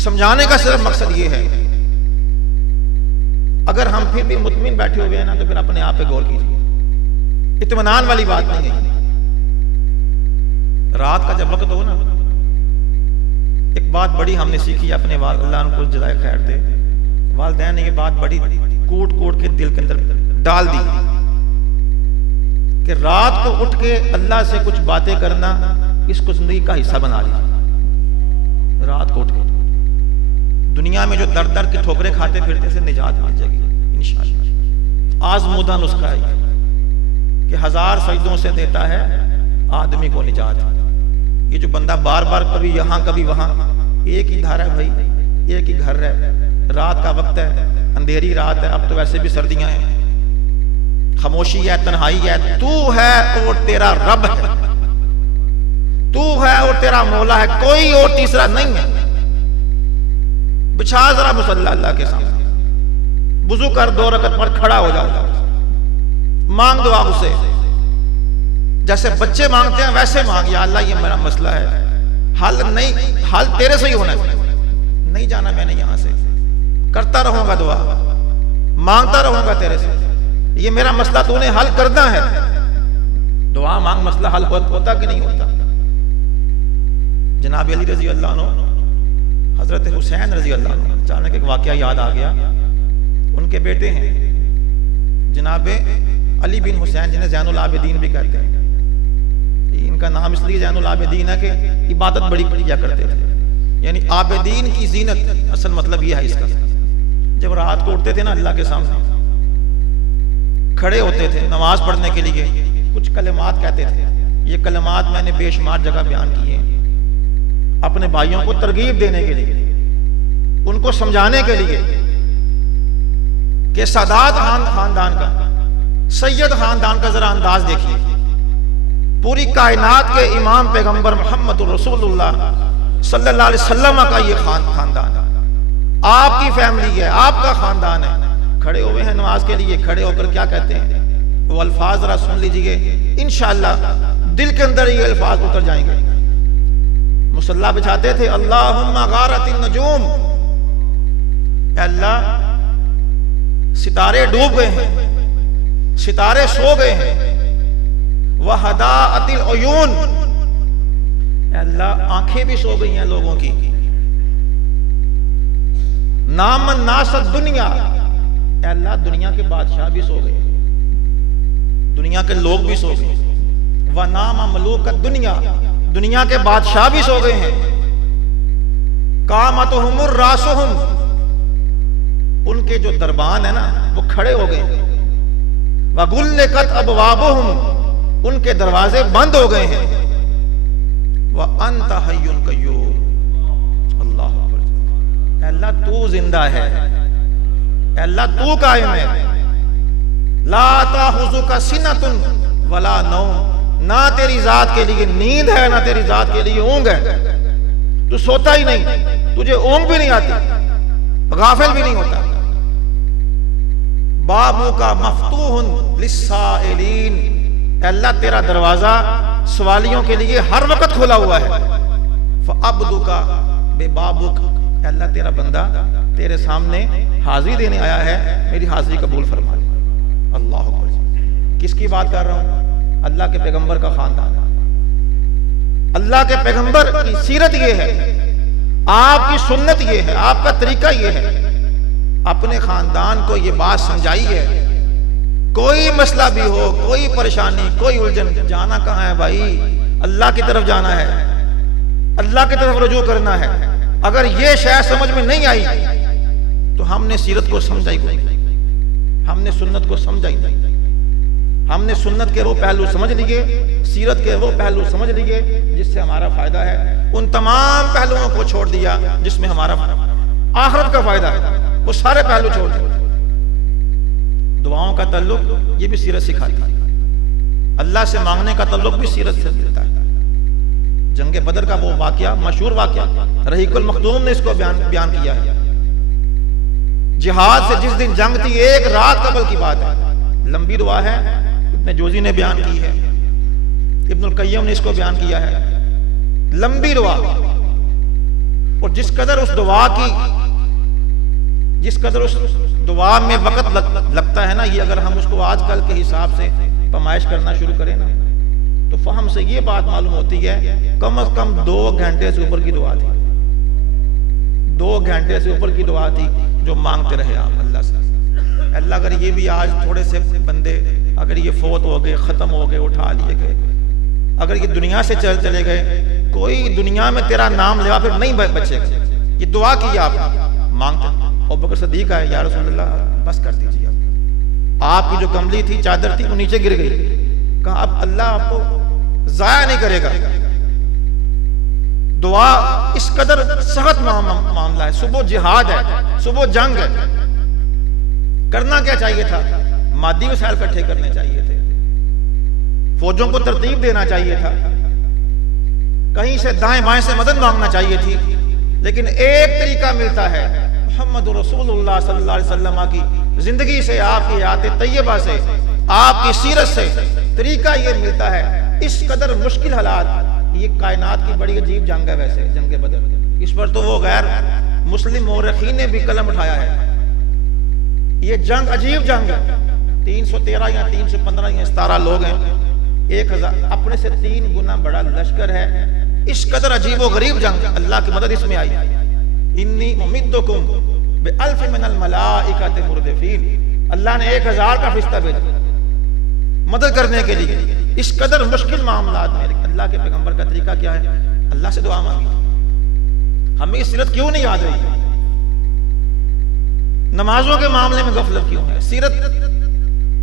سمجھانے کا صرف مقصد یہ ہے. اگر ہم پھر بھی مطمئن بیٹھے ہوئے ہیں نا تو پھر اپنے آپ پہ غور کیجیے. اطمینان والی بات نہیں ہے. رات کا جب وقت ہو نا, ایک بات بڑی ہم نے سیکھی اپنے اللہ ان کو جزائے خیر دے, والدین نے یہ بات بڑی کوٹ کوٹ کے دل کے اندر ڈال دی کہ رات کو اٹھ کے اللہ سے کچھ باتیں کرنا اس کو زندگی کا حصہ بنا لیجیے. رات کو اٹھ کے دنیا میں جو در در کے ٹھوکریں کھاتے پھرتے سے نجات مل جائے گی انشاءاللہ. آزمودہ نسخہ ہے کہ 1000 سجدوں سے دیتا ہے آدمی کو نجات. یہ جو بندہ بار بار کبھی یہاں کبھی وہاں, ایک ہی گھر ہے بھائی, ایک ہی گھر ہے, رات کا وقت ہے, اندھیری رات ہے, اب تو ویسے بھی سردیاں ہیں, خاموشی ہے, تنہائی ہے, تو ہے اور تیرا رب ہے, تو ہے اور تیرا مولا ہے, کوئی اور تیسرا نہیں ہے. بچھا ذرا مصلی اللہ کے سامنے, وضو کر, 2 رکعت پڑھ, کھڑا ہو جاؤ, مانگ دعا اسے جیسے بچے مانگتے ہیں ویسے مانگ. یا اللہ یہ میرا مسئلہ ہے, حل نہیں, حل تیرے سے ہی ہونا ہے, نہیں جانا میں نے یہاں سے, کرتا رہوں گا دعا, مانگتا رہوں گا تیرے سے, یہ میرا مسئلہ تو نے حل کرنا ہے. دعا مانگ, مسئلہ حل ہوتا کہ نہیں ہوتا. جناب علی رضی اللہ عنہ, حضرت حسین رضی اللہ عنہ, اچانک ایک واقعہ یاد آ گیا. ان کے بیٹے ہیں جناب علی بن حسین, جنہیں زین العابدین بھی کہتے ہیں. ان کا نام اس لیے زین العابدین ہے کہ عبادت بڑی کیا کرتے تھے, یعنی عابدین کی زینت, اصل مطلب یہ ہے اس کا. جب رات کو اٹھتے تھے نا اللہ کے سامنے, کھڑے ہوتے تھے نماز پڑھنے کے لیے, کچھ کلمات کہتے تھے. یہ کلمات میں نے بے شمار جگہ بیان کیے ہیں اپنے بھائیوں کو ترغیب دینے کے لیے, ان کو سمجھانے کے لیے. کہ سادات خاندان کا، سید خاندان کا ذرا انداز دیکھیے. پوری کائنات کے امام پیغمبر محمد رسول اللہ صلی اللہ علیہ وسلم کا یہ خاندان ہے، آپ کی فیملی ہے، آپ کا خاندان ہے. کھڑے ہوئے ہیں نماز کے لیے، کھڑے ہو کر کیا کہتے ہیں وہ الفاظ ذرا سن لیجئے، انشاءاللہ دل کے اندر یہ الفاظ اتر جائیں گے. مصلی بچھاتے تھے، اللہم غارت النجوم، اے اللہ ستارے ڈوب گئے ہیں، ستارے سو گئے ہیں. وہداءت العیون، اے اللہ آنکھیں بھی سو گئی ہیں لوگوں کی. نام الناس الدنیا، اے اللہ دنیا کے بادشاہ بھی سو گئے، دنیا کے لوگ بھی سو گئے. وَنَامَ مَلُوكَ الدُّنْيَا، دنیا کے بادشاہ بھی سو گئے ہیں. قَامَتُهُمُ الرَّاسُهُمْ، ان کے جو دربان ہیں نا وہ کھڑے ہو گئے. وَغُلِّقَتْ أَبْوَابُهُمْ، ان کے دروازے بند ہو گئے ہیں. وَأَنْتَ حَيٌّ قَيُّومٌ، اللہ اکبر. اے اللہ تو زندہ ہے، اے اللہ تو قائم ہے. لا تأخذک سنۃ ولا نوم، نہ تیری ذات کے لیے نیند ہے نہ تیری ذات کے لیے اونگ ہے. تو سوتا ہی نہیں، تجھے اونگ بھی نہیں آتی، غافل بھی نہیں ہوتا. بابک مفتوح للسائلین، اے اللہ تیرا دروازہ سوالیوں کے لیے ہر وقت کھلا ہوا ہے. فعبدک ببابک، اے اللہ تیرا بندہ تیرے سامنے حاضری دینے آیا ہے، میری حاضری قبول فرما. اللہ اکبر. کس کی بات کر رہا ہوں؟ اللہ کے پیغمبر کا خاندان. اللہ کے پیغمبر کی سیرت یہ ہے، آپ کی سنت یہ ہے، آپ کا طریقہ یہ ہے. اپنے خاندان کو یہ بات سمجھائی ہے، کوئی مسئلہ بھی ہو، کوئی پریشانی، کوئی الجھن، جانا کہاں ہے بھائی؟ اللہ کی طرف جانا ہے، اللہ کی طرف رجوع کرنا ہے. اگر یہ شے سمجھ میں نہیں آئی تو ہم نے سیرت کو سمجھائی کوئی نہیں، ہم نے سنت کو سمجھائی نہیں. ہم نے سنت کے وہ پہلو سمجھ لیے، سیرت کے وہ پہلو سمجھ لیے جس سے ہمارا فائدہ ہے، ان تمام پہلوؤں کو چھوڑ دیا جس میں ہمارا آخرت کا فائدہ ہے، وہ سارے پہلو چھوڑ دیا. دعاؤں کا تعلق یہ بھی سیرت سکھاتی ہے، اللہ سے مانگنے کا تعلق بھی سیرت سے ملتا ہے. جنگ بدر کا وہ واقعہ، مشہور واقعہ، رحیق المختوم نے اس کو بیان کیا ہے. جہاد سے جس دن جنگ تھی ایک رات قبل کی بات ہے، لمبی دعا ہے، ابن جوزی نے بیان کی ہے، ابن القیم نے اس کو بیان کیا ہے. لمبی دعا، اور جس قدر اس دعا میں وقت لگتا ہے نا، یہ اگر ہم اس کو آج کل کے حساب سے پمائش کرنا شروع کریں نا تو فہم سے یہ بات معلوم ہوتی ہے کم از کم 2 گھنٹے سے اوپر کی دعا تھی. 2 گھنٹے سے اوپر کی دعا تھی جو مانگتے رہے آپ اللہ سے. اللہ اگر یہ بھی آج تھوڑے سے بندے اگر یہ فوت ہو گئے، ختم ہو گئے، اٹھا لیے گئے، اگر یہ دنیا سے چلے گئے، کوئی دنیا میں تیرا نام لیا پھر نہیں بچے گا. یہ دعا کی آپ مانگتے. ابوبکر صدیق آئے، یا رسول اللہ بس کر دیجیے، آپ کی جو کملی تھی، چادر تھی، وہ نیچے گر گئی. کہا اب اللہ آپ کو ضائع نہیں کرے گا. دعا اس قدر سخت معاملہ ہے. صبح جہاد ہے، صبح جنگ ہے. کرنا کیا چاہیے تھا؟ مادی وسائل اکٹھے کرنے چاہیے تھے، فوجوں کو ترتیب دینا چاہیے تھا، کہیں سے دائیں بائیں سے مدد مانگنا چاہیے تھی. لیکن ایک طریقہ ملتا ہے محمد رسول اللہ صلی اللہ علیہ وسلم کی زندگی سے، آپ کی حیات طیبہ سے، آپ کی سیرت سے طریقہ یہ ملتا ہے. اس قدر مشکل حالات، یہ کائنات کی بڑی عجیب جنگ ہے ویسے جنگ بدر. اس پر تو وہ غیر مسلم مورخین نے بھی قلم اٹھایا ہے. یہ جنگ عجیب جنگ ہے. 313 یا 315 یا 17 لوگ ہیں، 1000 اپنے سے 3 گنا بڑا لشکر ہے. اس قدر عجیب و غریب جنگ، اللہ کی مدد اس میں آئی. انی ممدکم بألف من الملائکۃ مردفین، اللہ نے 1000 کا فرشتہ بھیجا مدد کرنے کے لیے. اس قدر مشکل معاملات میں اللہ کے پیغمبر کا طریقہ کیا ہے؟ اللہ سے دعا مانگی. ہمیں یہ سیرت کیوں نہیں یاد رہی؟ نمازوں کے معاملے میں غفلت کیوں ہے؟ سیرت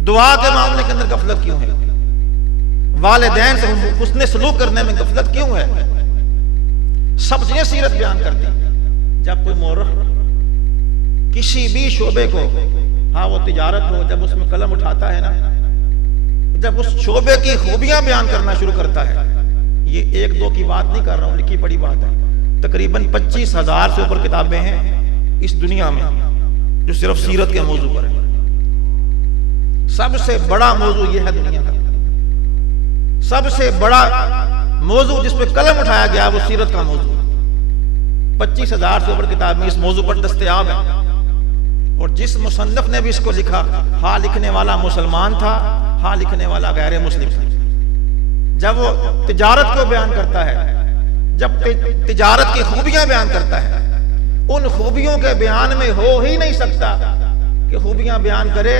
دعا کے معاملے کے اندر غفلت کیوں ہے؟ والدین سے حسن سلوک کرنے میں غفلت کیوں ہے؟ سب چیزیں سیرت بیان کرتی. جب کوئی مورخ کسی بھی شعبے کو ہاں وہ تجارت ہو، جب اس میں قلم اٹھاتا ہے نا، جب اس شعبے کی خوبیاں بیان کرنا شروع کرتا ہے، یہ ایک دو کی بات نہیں کر رہا ہوں، لکھی پڑی بات ہے، تقریباً 25,000 سے اوپر کتابیں ہیں اس دنیا میں جو صرف سیرت کے موضوع پر ہیں۔ سب سے بڑا موضوع یہ ہے دنیا کا، سب سے بڑا موضوع جس پہ قلم اٹھایا گیا وہ سیرت کا موضوع۔ 25,000 سے اوپر کتابیں اس موضوع پر دستیاب ہیں، اور جس مصنف نے بھی اس کو لکھا، ہاں لکھنے والا مسلمان تھا، ہاں لکھنے والا غیر مسلم تھا۔ جب وہ تجارت کو بیان کرتا ہے، جب تجارت کی خوبیاں بیان کرتا ہے، ان خوبیوں کے بیان میں ہو ہی نہیں سکتا کہ خوبیاں بیان کرے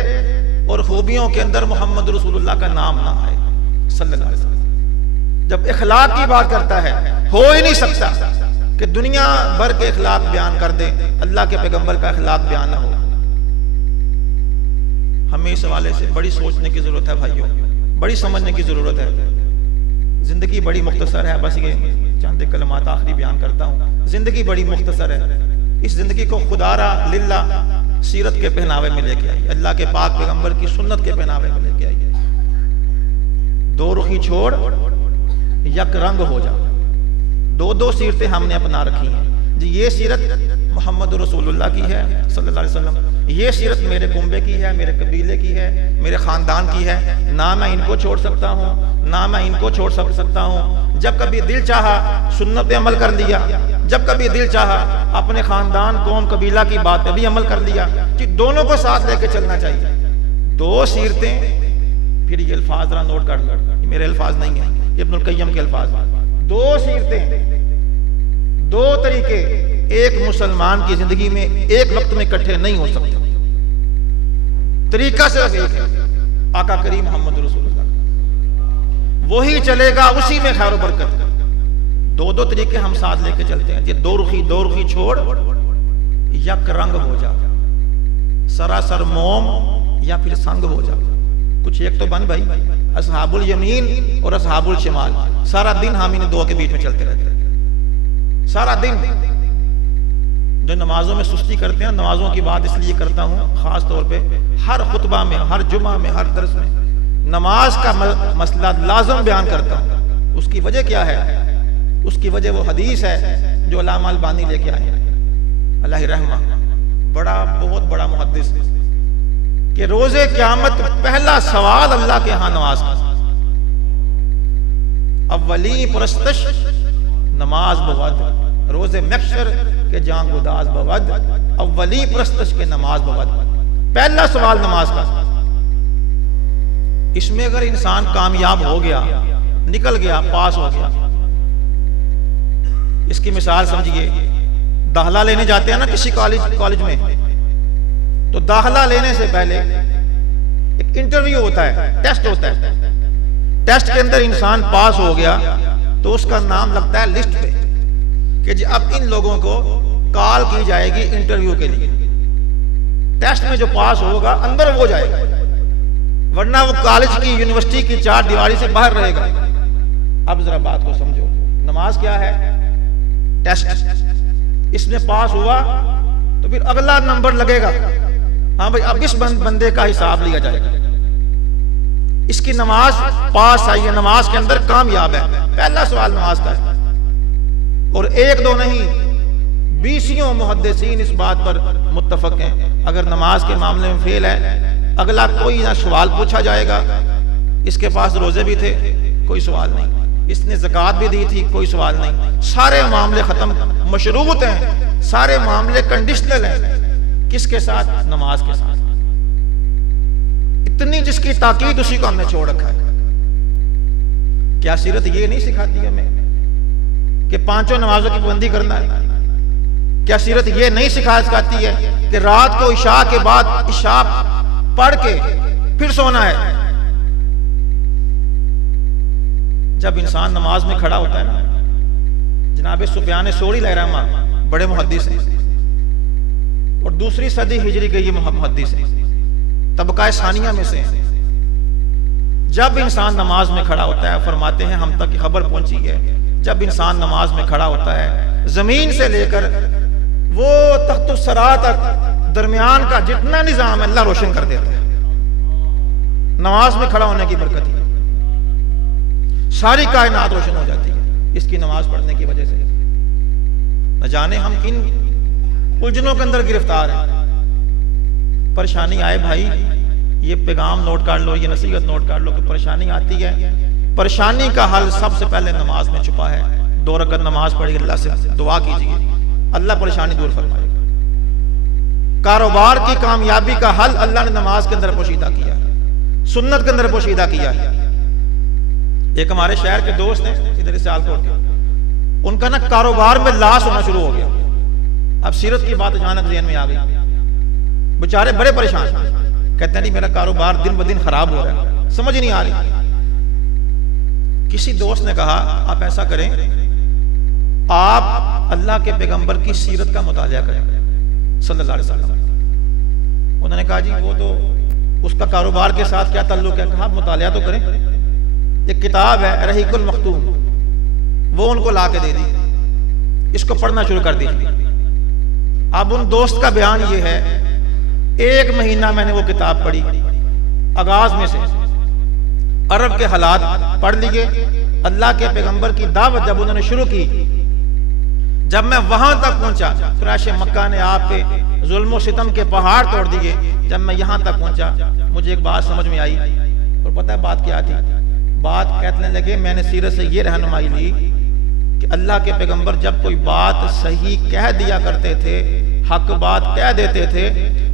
اور خوبیوں کے اندر محمد رسول اللہ کا نام نہ آئے صلی اللہ علیہ وسلم۔ جب اخلاق کی بات کرتا ہے، ہو ہی نہیں سکتا کہ دنیا بھر کے اخلاق بیان کر دے، اللہ کے پیغمبر کا اخلاق بیان نہ ہو۔ ہمیں اس حوالے سے بڑی سوچنے کی ضرورت ہے بھائیوں، بڑی سمجھنے کی ضرورت ہے۔ زندگی بڑی مختصر ہے، بس یہ چند کلمات آخری بیان کرتا ہوں۔ زندگی بڑی مختصر ہے، اس زندگی کو خدا را للہ سیرت کے پہناوے میں لے کے آئیے، اللہ کے پاک پیغمبر کی سنت کے پہناوے میں لے کے آئیے۔ دو رخی چھوڑ یک رنگ ہو جا، دو دو سیرتیں ہم نے اپنا رکھی ہیں جی۔ یہ سیرت محمد رسول اللہ کی ہے صلی اللہ علیہ وسلم، یہ سیرت میرے کنبے کی ہے، میرے قبیلے کی ہے، میرے خاندان کی ہے، نہ میں ان کو چھوڑ سکتا ہوں، نہ میں ان کو چھوڑ سکتا ہوں۔ جب کبھی دل چاہا سنت پہ عمل کر لیا، جب کبھی دل چاہا اپنے خاندان قوم قبیلہ کی بات پہ بھی عمل کر لیا، کہ دونوں کو ساتھ لے کے چلنا چاہیے۔ دو سیرتیں، پھر یہ الفاظ ذرا نوٹ کر لو، یہ میرے الفاظ نہیں ہیں، یہ ابن القیم کے الفاظ۔ دو سیرتیں، دو طریقے ایک مسلمان کی زندگی میں ایک وقت میں اکٹھے نہیں ہو سکتے۔ طریقہ صرف ایک ہے، آقا کریم محمد رسول اللہ کا، وہی چلے گا، اسی میں خیر و برکت۔ دو دو طریقے ہم ساتھ لے کے چلتے ہیں، یہ دو رخی چھوڑ یک رنگ ہو جا، سراسر موم یا پھر سنگ ہو جا، کچھ ایک تو بن بھائی۔ اصحاب الیمین اور اصحاب الشمال، سارا دن ہم ان دو کے بیچ میں چلتے رہتے ہیں، سارا دن۔ جو نمازوں میں سستی کرتے ہیں، نمازوں کی بات اس لیے کرتا ہوں خاص طور پہ، ہر خطبہ میں، ہر جمعہ میں، ہر درس میں نماز کا مسئلہ لازم بیان کرتا ہوں۔ اس کی وجہ کیا ہے؟ اس کی وجہ وہ حدیث ہے جو علامہ البانی لے کے آئے ہیں، اللہ رحمہ، بہت بڑا محدث، کہ روز قیامت پہلا سوال اللہ کے ہاں نماز کا، اولی پرستش نماز بود، روز محشر کے جان گداز بود، اولی پرستش کے نماز بود، پہلا سوال نماز کا۔ اس میں اگر انسان کامیاب ہو گیا، نکل گیا، پاس ہو گیا، اس کی مثال سمجھیے، داخلہ لینے جاتے ہیں نا کسی کالج میں، تو داخلہ لینے سے پہلے ایک انٹرویو ہوتا ہے، ٹیسٹ ہوتا ہے، ٹیسٹ کے اندر انسان پاس ہو گیا تو اس کا نام لگتا ہے لسٹ پہ، کہ جی اب ان لوگوں کو کال کی جائے گی انٹرویو کے لیے۔ ٹیسٹ میں جو پاس ہوگا اندر وہ جائے گا، ورنہ وہ کالج کی یونیورسٹی کی چار دیواری سے باہر رہے گا۔ اب ذرا بات کو سمجھو، نماز کیا ہے؟ ٹیسٹ۔ اس میں پاس ہوا تو پھر اگلا نمبر لگے گا، ہاں بھائی اب اس بندے کا حساب لیا جائے گا، اس کی نماز پاس آئی ہے، نماز کے اندر کامیاب ہے، پہلا سوال نماز کا ہے۔ اور ایک دو نہیں، 20 محدثین اس بات پر متفق ہیں، اگر نماز کے معاملے میں فیل ہے، اگلا کوئی نہ سوال پوچھا جائے گا۔ اس کے پاس روزے بھی تھے، کوئی سوال نہیں، اس نے زکوٰۃ بھی دی تھی، کوئی سوال نہیں، سارے معاملے ختم، مشروط ہیں، سارے معاملے کنڈیشنل ہیں، کس کے ساتھ؟ نماز کے ساتھ۔ اتنی جس کی تاکید اسی کو ہم نے چھوڑ رکھا ہے۔ کیا سیرت یہ نہیں سکھاتی ہمیں کہ 5 نمازوں کی پابندی کرنا ہے؟ کیا سیرت یہ نہیں سکھاتی ہے کہ رات کو عشاء کے بعد عشاء پڑھ کے پھر سونا ہے؟ جب انسان نماز میں کھڑا ہوتا ہے نا، جناب سفیان ثوری علیہ رحمہ بڑے محدث ہیں، اور 2 صدی ہجری کے یہ محدث ہیں، طبقہ ثانیہ میں سے ہیں۔ جب انسان نماز میں کھڑا ہوتا ہے، فرماتے ہیں ہم تک خبر پہنچی ہے، جب انسان نماز میں کھڑا ہوتا ہے، زمین سے لے کر وہ تخت الثری تک درمیان کا جتنا نظام اللہ روشن کر دیتا ہے. نماز میں کھڑا ہونے کی برکت ہے. ساری کائنات روشن ہو جاتی ہے اس کی نماز پڑھنے کی وجہ سے. نہ جانے ہم کن الجھنوں کے اندر گرفتار ہیں. پریشانی آئے بھائی یہ پیغام نوٹ کر لو, یہ نصیحت نوٹ کر لو کہ پریشانی آتی ہے, پریشانی کا حل سب سے پہلے نماز میں چھپا ہے. 2 رکعت نماز پڑھی, اللہ سے دعا کیجیے, اللہ پریشانی دور فرمائے. کاروبار کی کامیابی کا حل اللہ نے نماز کے اندر پوشیدہ کیا ہے, سنت کے اندر پوشیدہ کیا ہے. ایک ہمارے شہر کے دوست ہیں ادھر سیالکوٹ کے, ان کا نا کاروبار میں لاس ہونا شروع ہو گیا. اب سیرت کی بات اچانک ذہن میں آ گئی. بیچارے بڑے پریشان, کہتے ہیں نہیں میرا کاروبار دن بدن خراب ہو رہا ہے, سمجھ نہیں آ رہی. کسی دوست نے کہا آپ ایسا کریں, آپ اللہ کے پیغمبر کی سیرت کا مطالعہ کریں صلی اللہ علیہ وسلم. انہوں نے کہا جی وہ تو اس کا کاروبار کے ساتھ کیا تعلق ہے. کہا مطالعہ تو کریں. ایک کتاب ہے رحیق المختوم, وہ ان کو لا کے دے دی, اس کو پڑھنا شروع کر دیجیے. اب ان دوست کا بیان یہ ہے 1 مہینہ میں نے وہ کتاب پڑھی, آغاز میں سے عرب کے حالات پڑھ لیے. اللہ کے پیغمبر کی دعوت جب انہوں نے شروع کی, جب میں وہاں تک پہنچا, قریش مکہ نے آپ پہ ظلم و ستم کے پہاڑ توڑ دیے. جب میں یہاں تک پہنچا مجھے ایک بات سمجھ میں آئی, اور پتہ ہے بات کیا تھی. بات کہنے لگے میں نے سیرت سے یہ رہنمائی لی کہ اللہ کے پیغمبر جب کوئی بات صحیح کہہ دیا کرتے تھے, حق بات کہہ دیتے تھے,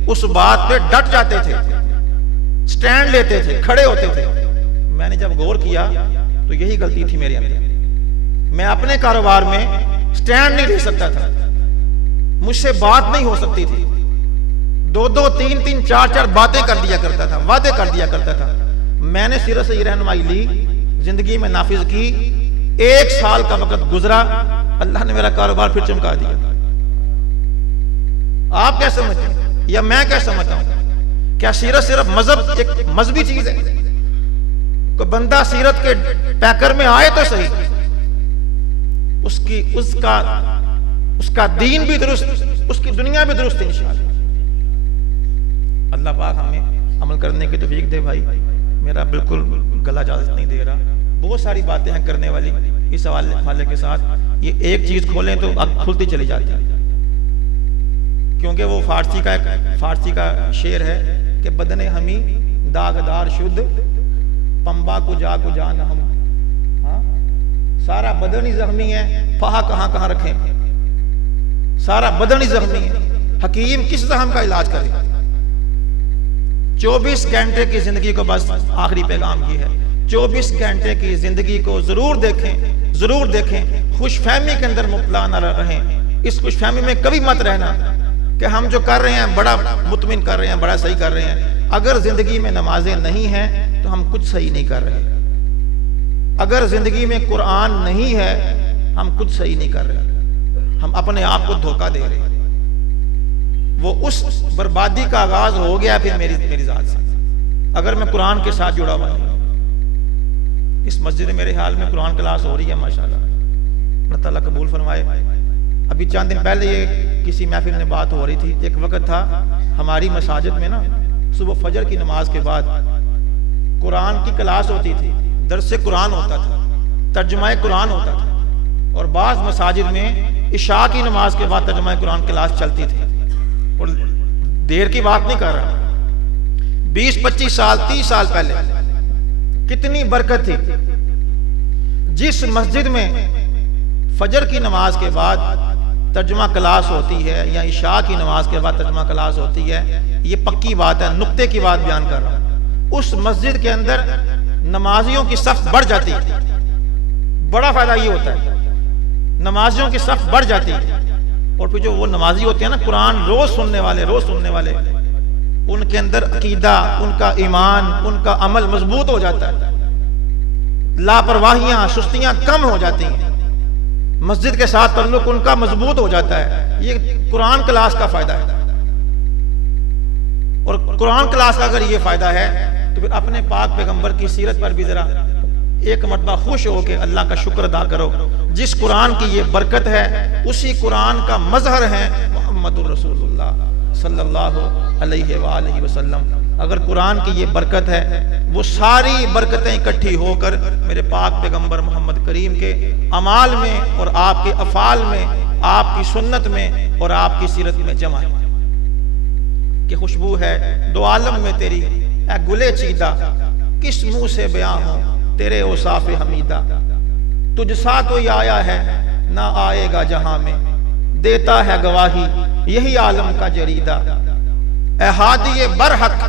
اس بات پہ ڈٹ جاتے تھے, سٹینڈ لیتے تھے, کھڑے ہوتے تھے. میں نے جب غور کیا تو یہی غلطی تھی میرے اندر. میں اپنے کاروبار میں سٹینڈ نہیں لے سکتا تھا, مجھ سے بات نہیں ہو سکتی تھی. 2 3 4 باتیں کر دیا کرتا تھا, وعدے کر دیا کرتا تھا. میں نے سیرت سے یہ رہنمائی لی, زندگی میں نافذ کی. 1 سال کا وقت گزرا, اللہ نے میرا کاروبار پھر چمکا دیا. آپ کیا سمجھتے ہیں یا میں کیا سمجھتا ہوں؟ کیا سیرت صرف مذہب ایک مذہبی چیز ہے؟ کوئی بندہ سیرت کے پیکر میں آئے تو صحیح, اس کا دین بھی درست, اس کی دنیا بھی درست انشاءاللہ. اللہ پاک ہمیں عمل کرنے کی توفیق دے. بھائی میرا بالکل گلا اجازت نہیں دے رہا, بہت ساری باتیں ہیں کرنے والی اس حوالے کے ساتھ. یہ ایک چیز کھولیں تو اب کھلتی چلی جاتی ہے, کیونکہ وہ فارسی کا شعر ہے کہ بدن ہمیں داغدار شد پمبا کو جا نہ ہم. سارا بدن ہی زخمی ہے, پہا کہاں رکھیں. سارا بدن ہی زخمی ہے, حکیم کس زخم کا علاج کرے. 24 گھنٹے کی زندگی کو, بس آخری پیغام یہ ہے, 24 گھنٹے کی زندگی کو ضرور دیکھیں. خوش فہمی کے اندر مبتلا نہ رہیں. اس خوش فہمی میں کبھی مت رہنا کہ ہم جو کر رہے ہیں بڑا مطمئن کر رہے ہیں, بڑا صحیح کر رہے ہیں. اگر زندگی میں نمازیں نہیں ہیں تو ہم کچھ صحیح نہیں کر رہے. اگر زندگی میں قرآن نہیں ہے ہم کچھ صحیح نہیں کر رہے, ہم اپنے آپ کو دھوکہ دے رہے ہیں. وہ اس بربادی کا آغاز ہو گیا پھر میری ذات سے. اگر میں قرآن کے ساتھ جڑا ہوا ہوں, اس مسجد میں میرے حال میں قرآن کلاس ہو رہی ہے ماشاءاللہ, اللہ تعالیٰ قبول فرمائے. ابھی چند دن پہلے یہ کسی محفل میں بات ہو رہی تھی. ایک وقت تھا ہماری مساجد میں نا صبح فجر کی نماز کے بعد قرآن کی کلاس ہوتی تھی, درس قرآن ہوتا تھا, ترجمہ قرآن ہوتا تھا, اور بعض مساجد میں عشاء کی نماز کے بعد ترجمہ قرآن کلاس چلتی تھی. اور دیر کی بات نہیں کر رہا, 20-25 سال 30 سال پہلے کتنی برکت تھی. جس مسجد میں فجر کی نماز کے بعد ترجمہ کلاس ہوتی ہے یا عشاء کی نماز کے بعد ترجمہ کلاس ہوتی ہے, یہ پکی بات ہے, نقطے کی بات بیان کر رہا ہوں. اس مسجد کے اندر نمازیوں کی صف بڑھ جاتی ہے. بڑا فائدہ یہ ہوتا ہے, نمازیوں کی صف بڑھ جاتی ہے. اور پھر جو وہ نمازی ہوتے ہیں نا قرآن روز سننے والے, ان کے اندر عقیدہ, ان کا ایمان, ان کا عمل مضبوط ہو جاتا ہے. لاپرواہیاں سستیاں کم ہو جاتی ہیں, مسجد کے ساتھ تعلق ان کا مضبوط ہو جاتا ہے. یہ قرآن کلاس کا فائدہ ہے. اور قرآن کلاس کا اگر یہ فائدہ ہے تو پھر اپنے پاک پیغمبر کی سیرت پر بھی ذرا ایک مرتبہ خوش ہو کے اللہ کا شکر ادا کرو. جس قرآن کی یہ برکت ہے اسی قرآن کا مظہر ہے محمد الرسول اللہ صلی اللہ علیہ وآلہ وسلم۔ اگر قرآن کی یہ برکت ہے، وہ ساری برکتیں اکٹھی ہو کر میرے پاک پیغمبر محمد کریم کے اعمال میں اور آپ کے افعال میں، آپ کی سنت میں اور آپ کی سیرت میں جمع ہے کہ خوشبو ہے دو عالم میں تیری، اے گلے چیدہ کس منہ سے بیاں ہوں تیرے اوصاف حمیدہ۔ تجھ سا کوئی آیا ہے نہ آئے گا جہاں میں، دیتا ہے گواہی یہی عالم کا جریدہ۔ اے ہادی برحق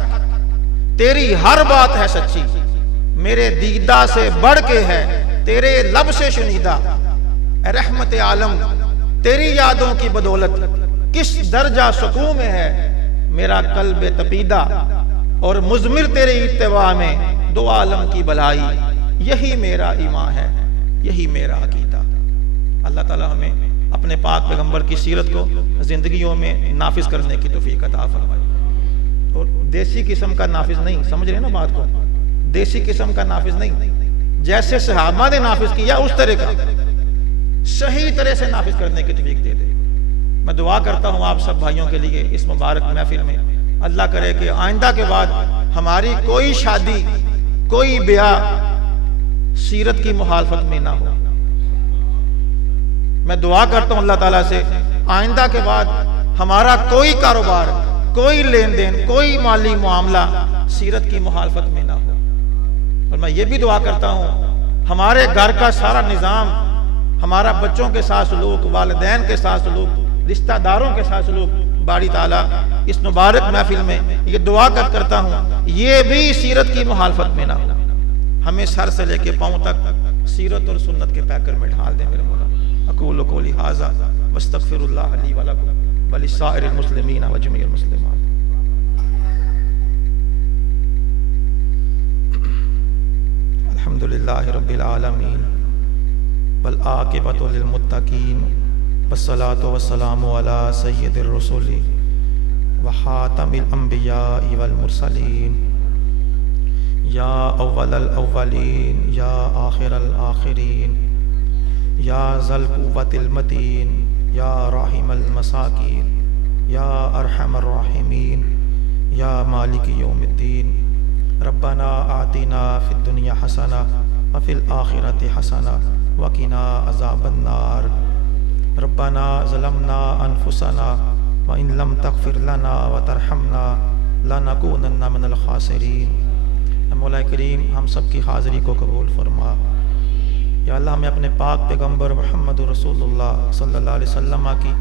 تیری ہر بات ہے سچی، میرے دیدہ سے بڑھ کے ہے تیرے لب سے شنیدہ۔ اے رحمت عالم تیری یادوں کی بدولت کس درجہ سکون میں ہے میرا قلب تپیدہ، اور مضمر تیرے اتباع میں دو عالم کی بھلائی، یہی میرا ایمان ہے یہی میرا عقیدہ۔ اللہ تعالی ہمیں اپنے پاک پیغمبر کی سیرت کو زندگیوں میں نافذ کرنے کی توفیق عطا فرمائے، اور دیسی قسم کا نافذ نہیں، سمجھ رہے ہیں نا بات کو، دیسی قسم کا نافذ نہیں، جیسے صحابہ نے نافذ کیا اس طرح کا صحیح طرح سے نافذ کرنے کی توفیق دے دے۔ میں دعا کرتا ہوں آپ سب بھائیوں کے لیے اس مبارک محفل میں، اللہ کرے کہ آئندہ کے بعد ہماری کوئی شادی کوئی بیاہ سیرت کی مخالفت میں نہ ہو۔ میں دعا کرتا ہوں اللہ تعالیٰ سے آئندہ کے بعد ہمارا کوئی کاروبار، کوئی لین دین، کوئی مالی معاملہ سیرت کی مخالفت میں نہ ہو۔ اور میں یہ بھی دعا کرتا ہوں ہمارے گھر کا سارا نظام، ہمارا بچوں کے ساتھ سلوک، والدین کے ساتھ سلوک، رشتہ داروں کے ساتھ سلوک، باری تعالیٰ اس مبارک محفل میں یہ دعا کرتا ہوں یہ بھی سیرت کی مخالفت میں نہ ہو۔ ہمیں سر سے لے کے پاؤں تک سیرت اور سنت کے پیکر میں ڈھال دیں میرے مولا۔ اقول قولی ھذا واستغفر اللہ لی ولکم ولسائر المسلمین وجمیع المسلمات۔ الحمدللہ رب العالمین والعاقبۃ للمتقین والصلاة والسلام علی سید الرسل وخاتم الانبیاء والمرسلین، یا اول الاولین یا آخر الآخرین، یا ذا القوۃ المتین، یا راحم المساکین، یا ارحم الراحمین، یا مالک یوم الدین۔ ربنا آتنا فی الدنیا حسنہ وفی الآخرۃ حسنہ وقنا عذاب النار۔ ربنا ظلمنا انفسنا وان لم تغفر لنا وترحمنا لنکونن من الخاسرین۔ مولا کریم ہم سب کی حاضری کو قبول فرما۔ یا اللہ ہمیں اپنے پاک پیغمبر محمد رسول اللہ صلی اللہ علیہ وسلم کی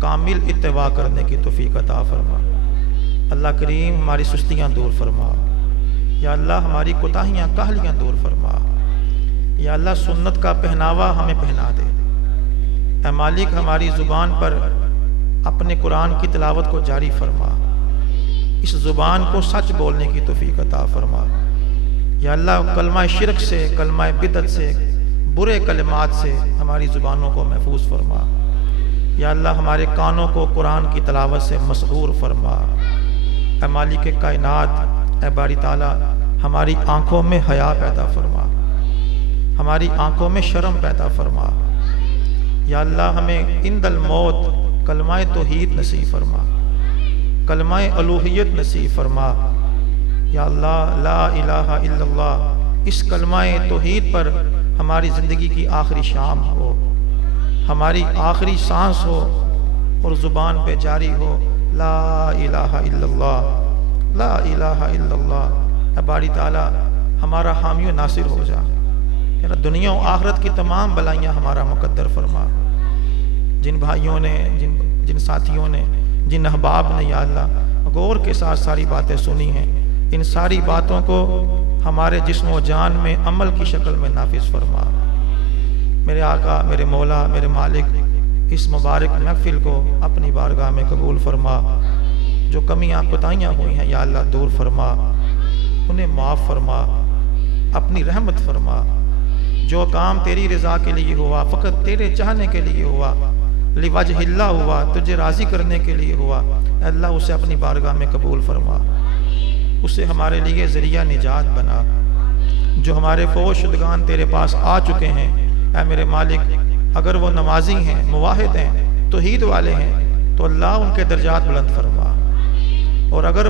کامل اتباع کرنے کی توفیق عطا فرما۔ اللہ کریم ہماری سستیاں دور فرما۔ یا اللہ ہماری کوتاہیاں کاہلیاں دور فرما۔ یا اللہ سنت کا پہناوا ہمیں پہنا دے۔ اے مالک ہماری زبان پر اپنے قرآن کی تلاوت کو جاری فرما، اس زبان کو سچ بولنے کی توفیق عطا فرما۔ یا اللہ کلمہ شرک سے، کلمہ بدعت سے، برے کلمات سے ہماری زبانوں کو محفوظ فرما۔ یا اللہ ہمارے کانوں کو قرآن کی تلاوت سے مسحور فرما۔ اے مالک کائنات، اے باری تعالیٰ ہماری آنکھوں میں حیا پیدا فرما، ہماری آنکھوں میں شرم پیدا فرما۔ یا اللہ ہمیں عند الموت کلمہ توحید نصیب فرما، کلمہ الوہیت نصیب فرما۔ یا اللہ لا الہ الا اللہ اس کلمہ توحید پر ہماری زندگی کی آخری شام ہو، ہماری آخری سانس ہو، اور زبان پہ جاری ہو لا الہ الا اللہ، لا الہ الا اللہ۔ اے باری تعالیٰ ہمارا حامی و ناصر ہو جا۔ دنیا و آخرت کی تمام بلائیاں ہمارا مقدر فرما۔ جن بھائیوں نے، جن ساتھیوں نے، جن احباب نے یا اللہ غور کے ساتھ ساری باتیں سنی ہیں، ان ساری باتوں کو ہمارے جسم و جان میں عمل کی شکل میں نافذ فرما۔ میرے آقا، میرے مولا، میرے مالک اس مبارک محفل کو اپنی بارگاہ میں قبول فرما۔ جو کمیاں کوتاہیاں ہوئی ہیں یا اللہ دور فرما، انہیں معاف فرما، اپنی رحمت فرما۔ جو کام تیری رضا کے لیے ہوا، فقط تیرے چاہنے کے لیے ہوا، لوجہ اللہ ہوا، تجھے راضی کرنے کے لیے ہوا، اللہ اسے اپنی بارگاہ میں قبول فرما، اسے ہمارے لیے ذریعہ نجات بنا۔ جو ہمارے فوت شدگان تیرے پاس آ چکے ہیں، اے میرے مالک اگر وہ نمازی ہیں، موحد ہیں، توحید والے ہیں، تو اللہ ان کے درجات بلند فرما۔ اور اگر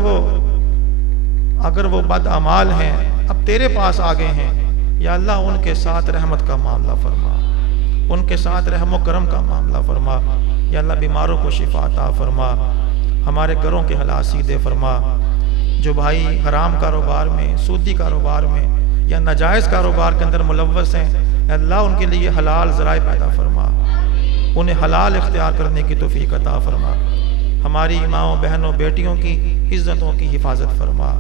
وہ بد اعمال ہیں اب تیرے پاس آ گئے ہیں، یا اللہ ان کے ساتھ رحمت کا معاملہ فرما، ان کے ساتھ رحم و کرم کا معاملہ فرما، یا اللہ بیماروں کو شفا عطا فرما، ہمارے گھروں کے حالات سیدھے فرما، جو بھائی حرام کاروبار میں، سودی کاروبار میں یا ناجائز کاروبار کے اندر ملوث ہیں، اے اللہ ان کے لیے حلال ذرائع پیدا فرما، انہیں حلال اختیار کرنے کی توفیق عطا فرما، ہماری ماؤں بہنوں بیٹیوں کی عزتوں کی حفاظت فرما،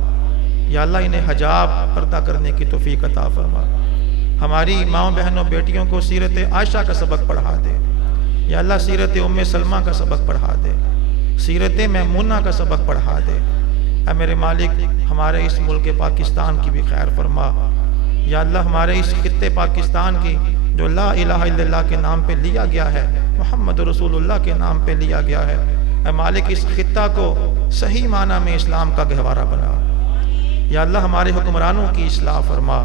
یا اللہ انہیں حجاب پردہ کرنے کی توفیق عطا فرما، ہماری ماؤں بہنوں بیٹیوں کو سیرت عائشہ کا سبق پڑھا دے، یا اللہ سیرت ام سلمہ کا سبق پڑھا دے، سیرت میمونہ کا سبق پڑھا دے، اے میرے مالک ہمارے اس ملک پاکستان کی بھی خیر فرما، یا اللہ ہمارے اس خطے پاکستان کی جو لا الہ الا اللہ کے نام پہ لیا گیا ہے، محمد رسول اللہ کے نام پہ لیا گیا ہے، اے مالک اس خطہ کو صحیح معنی میں اسلام کا گہوارہ بنا، یا اللہ ہمارے حکمرانوں کی اصلاح فرما،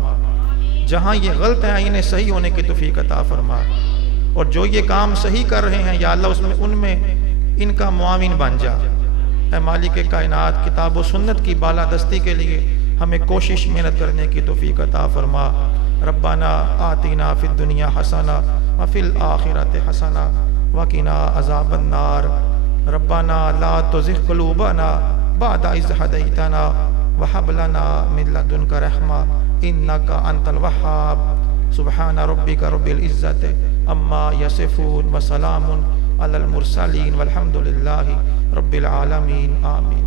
جہاں یہ غلط ہیں انہیں صحیح ہونے کی توفیق عطا فرما، اور جو یہ کام صحیح کر رہے ہیں یا اللہ ان میں ان کا معاون بن جا، اے مالک کائنات کتاب و سنت کی بالادستی کے لیے ہمیں کوشش محنت کرنے کی توفیق عطا فرما، ربنا آتینا فی الدنیا حسنہ وفی الآخرۃ حسنہ وقنا عذاب النار، ربنا لا تزغ قلوبنا بعد اذ ہدیتنا وہب لنا من لدنک رحمہ انک انت الوہاب، سبحان ربک رب العزۃ عما یصفون وسلام علی المرسلین والحمد للہ رب العالمین، آمین۔